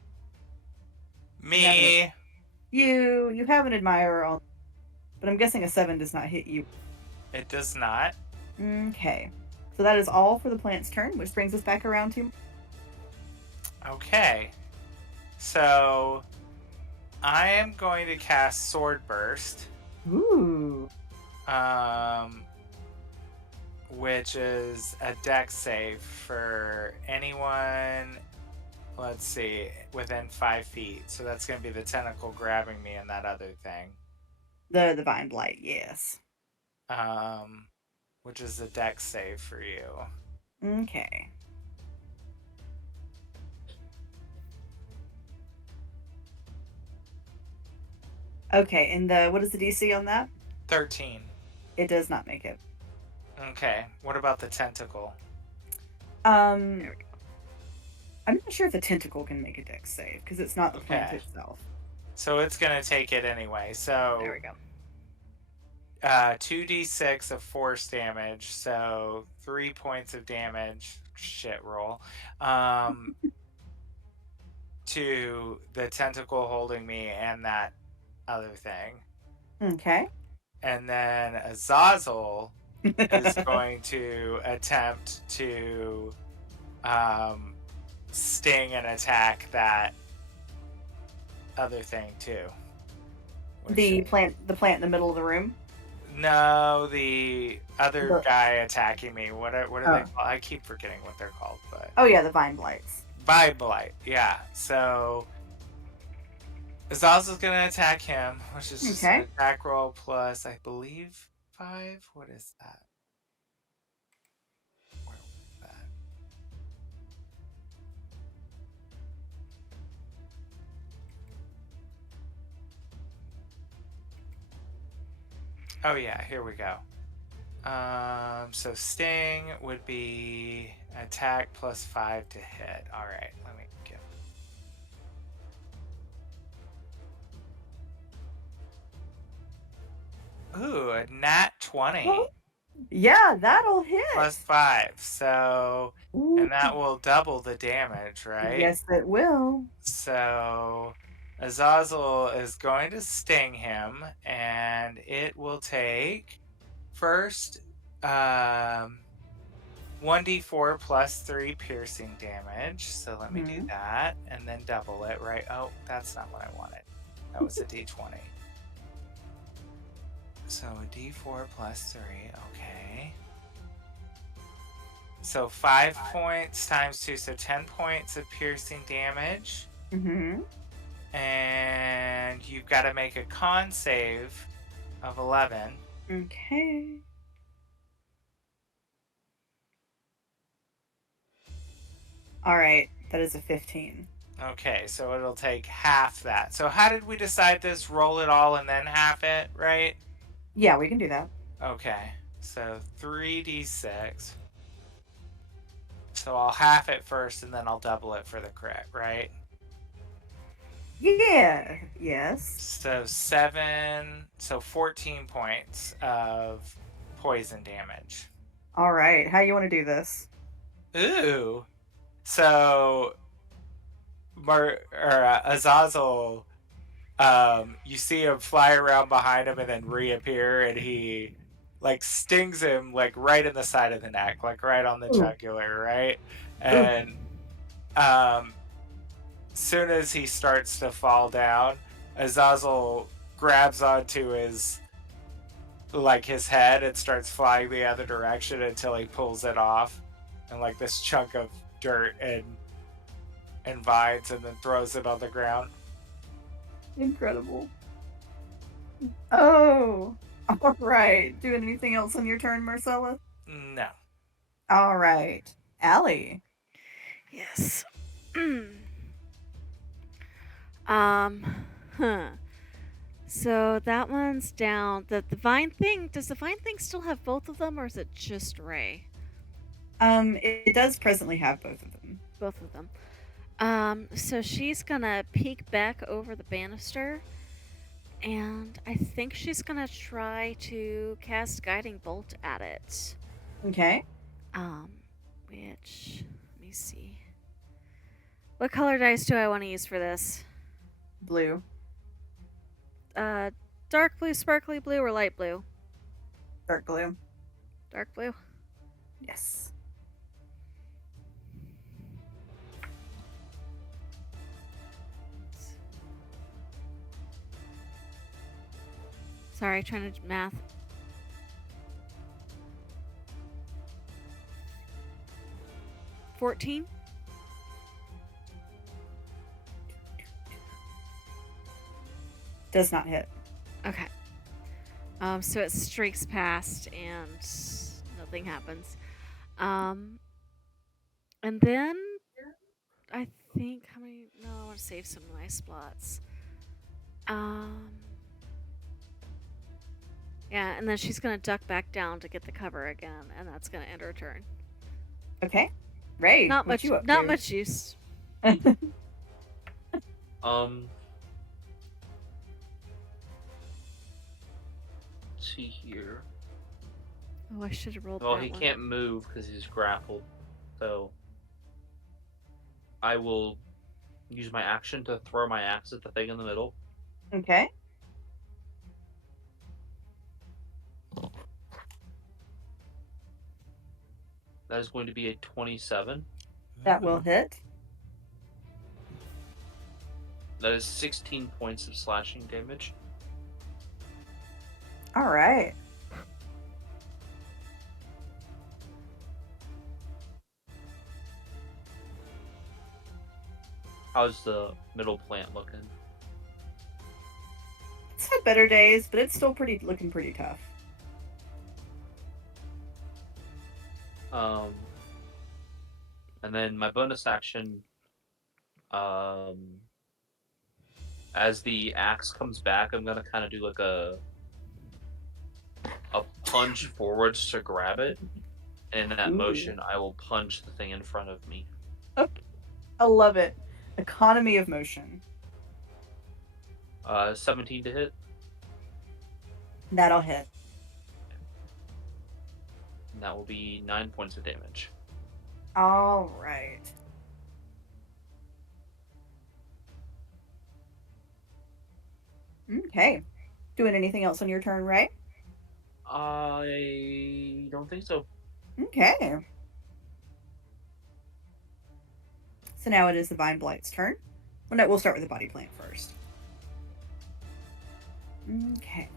Me. you have an admirer on, but I'm guessing a 7 does not hit you. It does not. Okay, so that is all for the plant's turn, which brings us back around to. Okay. So I am going to cast Sword Burst. Ooh. Which is a dex save for anyone, let's see, within 5 feet. So that's going to be the tentacle grabbing me and that other thing. The Vine Blight, yes. Which is a dex save for you. Okay. Okay, and what is the DC on that? 13. It does not make it. Okay, what about the tentacle? There we go. I'm not sure if the tentacle can make a dex save because it's not the plant Okay. itself. So it's gonna take it anyway. So There we go. 2d6 of force damage, so 3 points of damage. Shit roll. To the tentacle holding me and that other thing. Okay. And then Azazel is going to attempt to sting and attack that other thing too. The plant in the middle of the room. No, the other The- guy attacking me. What are they Oh. called? I keep forgetting what they're called, but Oh yeah, the vine blights. Vibe Blight. Yeah. So Azazel's gonna attack him, which is just Okay. an attack roll plus, I believe, 5. What is that? Where was that? Oh yeah, here we go. So sting would be attack plus 5 to hit. All right, let me get. Ooh, a nat 20 Oh, yeah, that'll hit. plus 5. So, Ooh. and that will double the damage, right? Yes, it will. So Azazel is going to sting him, and it will take first 1d4 plus 3 piercing damage. So let me do Mhm. that, and then double it, right? Oh, that's not what I wanted. That was a d20. So a d4 plus 3, okay. So 5 points times 2, so 10 points of piercing damage. Mm-hmm. And you've got to make a con save of 11. Okay. All right, that is a 15. Okay, so it'll take half that. So how did we decide this? Roll it all and then half it, right? Yeah, we can do that. Okay, so 3d6. So I'll half it first and then I'll double it for the crit, right? Yeah. Yes. So 14 points of poison damage. All right. How you want to do this? Ooh. So Azazel, you see him fly around behind him and then reappear, and he like stings him like right in the side of the neck, like right on the jugular, right? And soon as he starts to fall down, Azazel grabs onto his head and starts flying the other direction until he pulls it off, and like this chunk of dirt and vines, and then throws it on the ground. Incredible. Oh. All right. Doing anything else on your turn, Marcella? No. All right. Allie. Yes. Huh. So that one's down. The vine thing, does the vine thing still have both of them, or is it just Ray? It does presently have both of them. Both of them. So she's gonna peek back over the banister, and I think she's gonna try to cast Guiding Bolt at it. Okay. Which, let me see. What color dice do I want to use for this? Blue. Dark blue, sparkly blue, or light blue? Dark blue. Dark blue? Yes. Sorry, trying to do math. $14? Does not hit. Okay. So it streaks past and nothing happens. And then I think how many? No, I want to save some of my spots. Yeah, and then she's gonna duck back down to get the cover again, and that's gonna end her turn. Okay. Ray. Not what much. you up Not to? much use. Let's see here. Oh, I should have rolled Well, that he one. can't move because he's grappled. So I will use my action to throw my axe at the thing in the middle. Okay. That is going to be a 27. That will hit. That is 16 points of slashing damage. All right. How's the middle plant looking? It's had better days, but it's still looking pretty tough. And then my bonus action, as the axe comes back, I'm gonna kind of do like a punch forwards to grab it, and in that Ooh. motion, I will punch the thing in front of me. Okay. I love it. Economy of motion. 17 to hit. That'll hit. And that will be 9 points of damage. All right. Okay. Doing anything else on your turn, right? I don't think so. Okay. So now it is the Vine Blight's turn. Well, no, we'll start with the Body Plant first. Okay.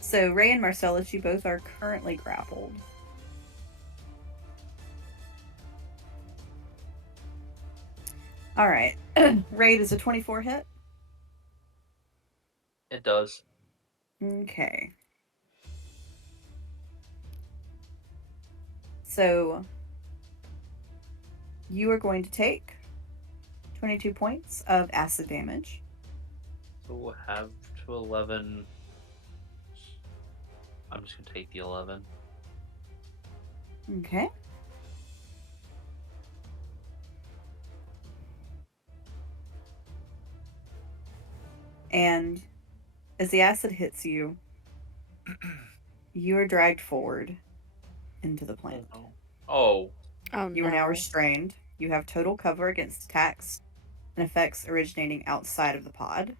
So Ray and Marcellus, you both are currently grappled. All right. Ray, does a 24 hit? It does. Okay. So you are going to take 22 points of acid damage. So we'll have to 11. I'm just gonna take the 11. Okay. And as the acid hits you, you are dragged forward into the plant. Oh. Oh, You are now restrained. You have total cover against attacks and effects originating outside of the pod.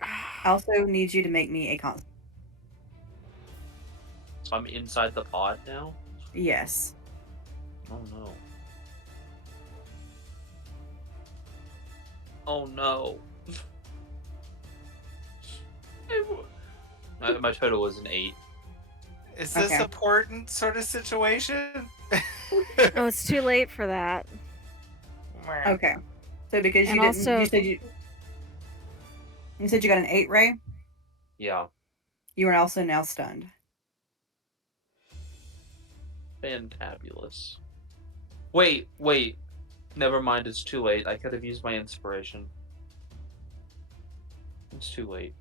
I also need you to make me a con. So I'm inside the pod now? Yes. Oh no. Oh no. My total was an 8. Is this Okay. a important sort of situation? Oh, it's too late for that. Okay. So because And you didn't, also- you said you got an 8, Ray. Yeah. You are also now stunned. Fantabulous. Wait. Never mind, it's too late. I could have used my inspiration. It's too late.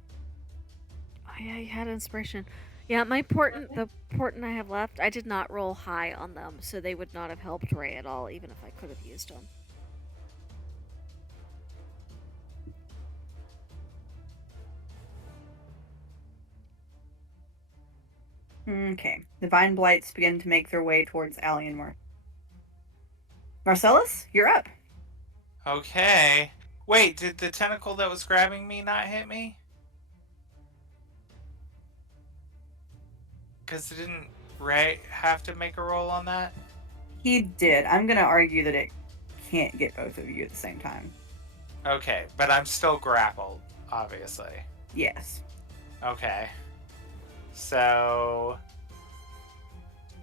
Oh, yeah, you had inspiration. Yeah, the portent I have left, I did not roll high on them, so they would not have helped Ray at all, even if I could have used them. Okay. The Vine Blights begin to make their way towards Allie and Marcellus, you're up. Okay. Wait, did the tentacle that was grabbing me not hit me? Because didn't Ray have to make a roll on that? He did. I'm going to argue that it can't get both of you at the same time. Okay, but I'm still grappled, obviously. Yes. Okay. So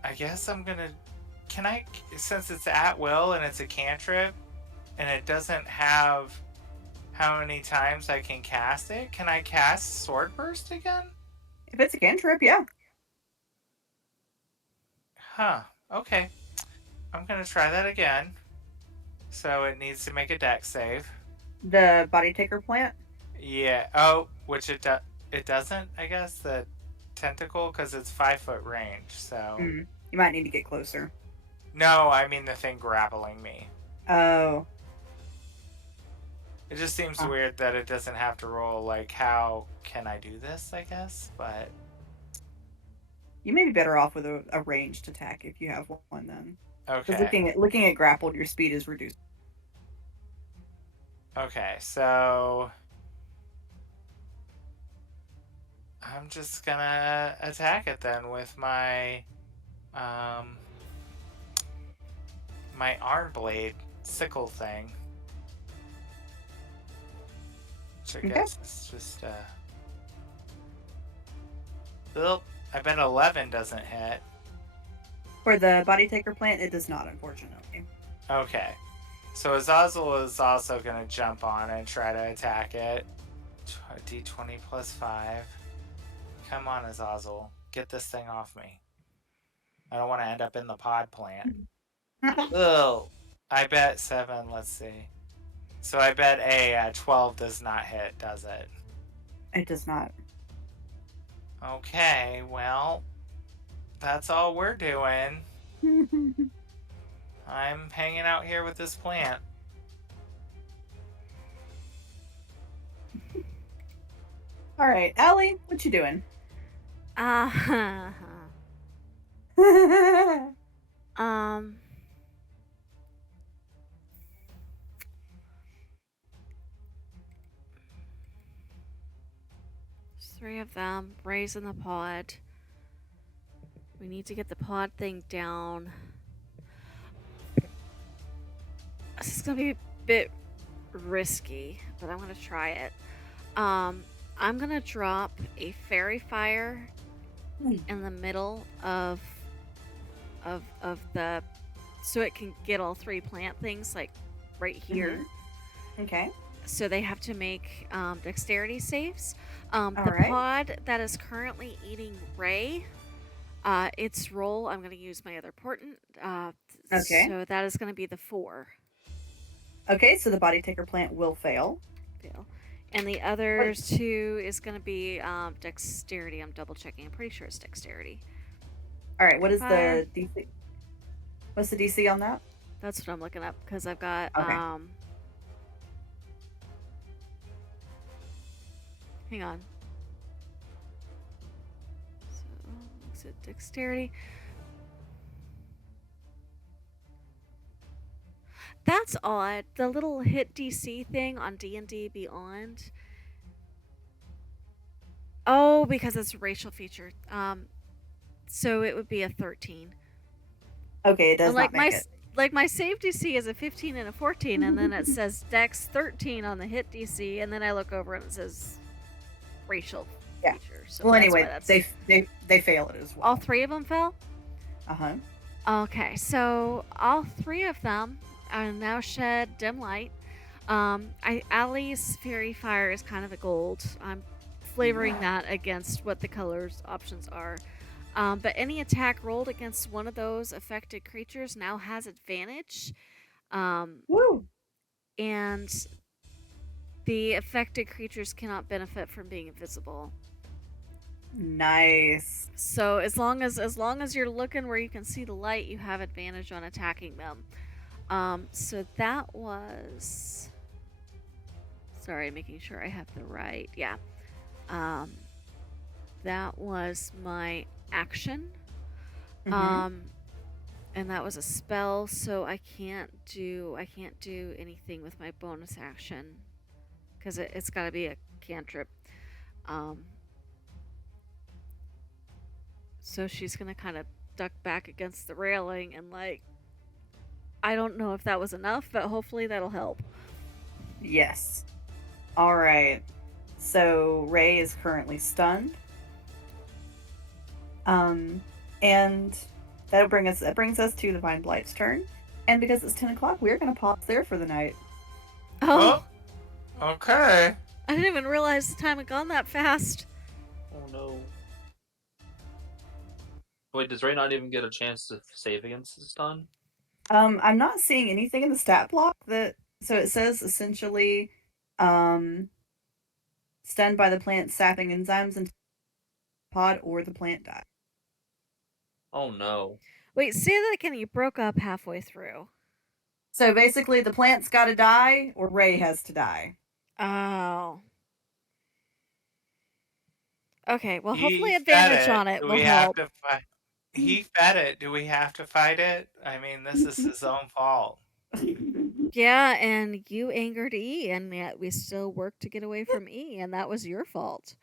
I guess I'm gonna. Can I, since it's at will and it's a cantrip, and it doesn't have how many times I can cast it, can I cast Sword Burst again? If it's a cantrip, yeah. Huh. Okay. I'm gonna try that again. So it needs to make a dex save. The Body Taker plant? Yeah. Oh, which it doesn't. I guess the tentacle because it's 5 foot range. So You might need to get closer. no, I mean the thing grappling me. Oh. It just seems Huh. weird that it doesn't have to roll. Like, how can I do this? I guess, but You may be better off with a ranged attack if you have one then. Because okay. looking at grappled, your speed is reduced. Okay, so I'm just gonna attack it then with my my arm blade sickle thing. Which I Okay. guess is just oh, I bet 11 doesn't hit. For the body taker plant, it does not, unfortunately. Okay. So Azazel is also gonna jump on and try to attack it. D20 plus 5. Come on, Azazel. Get this thing off me. I don't want to end up in the pod plant. Ugh. I bet 7. Let's see. So I bet a 12 does not hit, does it? It does not. Okay, well, that's all we're doing. I'm hanging out here with this plant. All right, Allie, what you doing? Um. There's 3 of them. Ray's in the pod. We need to get the pod thing down. This is gonna be a bit risky, but I'm gonna try it. I'm gonna drop a fairy fire in the middle of the, so it can get all 3 plant things like right here. Okay. So they have to make dexterity saves. The right. pod that is currently eating Ray, its roll, I'm going to use my other portent. Okay. So that is going to be the 4. Okay, so the body taker plant will fail. Fail. And the other 2 is going to be dexterity. I'm double checking. I'm pretty sure it's dexterity. All right, what is Fire. the DC? What's the DC on that? That's what I'm looking up because I've got Okay. hang on. So looks at dexterity. That's odd. The little hit DC thing on D&D Beyond. Oh, because it's a racial feature. So it would be a 13. Okay, it does like not make it. Like my save DC is a 15 and a 14, and then it says Dex 13 on the hit DC, and then I look over and it says racial feature. So well, anyway, they fail it as well. All 3 of them fell? Uh-huh. Okay, so all 3 of them are now shed dim light. Allie's fairy fire is kind of a gold. I'm flavoring that against what the colors options are. But any attack rolled against one of those affected creatures now has advantage. Woo! And the affected creatures cannot benefit from being invisible. Nice. So as long as you're looking where you can see the light, you have advantage on attacking them. So that was, sorry, making sure I have the right. Yeah. That was my action. And that was a spell, so I can't do anything with my bonus action because it's got to be a cantrip. So she's gonna kind of duck back against the railing and I don't know if that was enough, but hopefully that'll help. Yes. All right. So Ray is currently stunned. And that brings us to the Vine Blight's turn. And because it's 10 o'clock, we're going to pause there for the night. Oh, okay. I didn't even realize the time had gone that fast. Oh no. Wait, does Ray not even get a chance to save against the stun? I'm not seeing anything in the stat block so it says essentially, stunned by the plant's sapping enzymes until the pod or the plant dies. Oh no. Wait, say that again. You broke up halfway through. So basically, the plant's got to die, or Ray has to die. Oh. Okay, well, He hopefully fed advantage on it Do will we help. have to fight? He fed it. Do we have to fight it? I mean, this is his own fault. Yeah, and you angered E, and yet we still worked to get away from E, and that was your fault.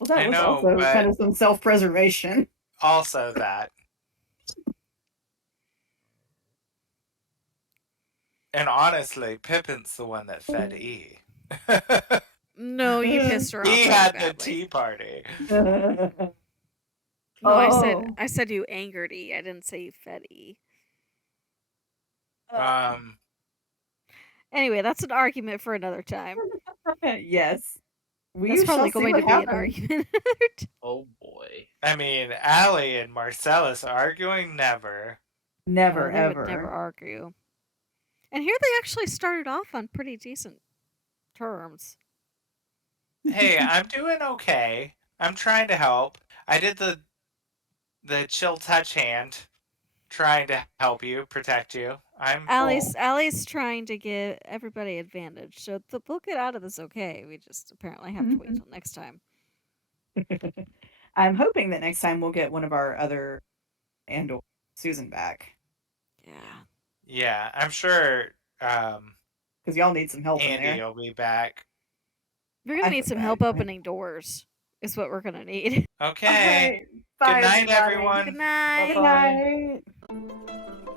Well, that I was know, also but- kind of some self-preservation. Also that. And honestly, Pippin's the one that fed E. No, you pissed her off. He really had the badly. tea party. No, Oh. I said you angered E. I didn't say you fed E. Anyway, that's an argument for another time. Yes. We That's probably shall see going what to be an happens. argument. Oh boy. I mean, Allie and Marcellus arguing never. Never, They ever. would never argue. And here they actually started off on pretty decent terms. Hey, I'm doing okay. I'm trying to help. I did the chill touch hand, trying to help you, protect you. I'm Allie's trying to give everybody advantage, so they'll get out of this okay. We just apparently have to wait till next time. I'm hoping that next time we'll get one of our other and or Susan back. Yeah, I'm sure Because y'all need some help in Andy there. will be back. We're gonna I need some forgot, help right? opening doors. Is what we're gonna need. Okay. Bye, Good night, everybody. everyone. Good night. Good night.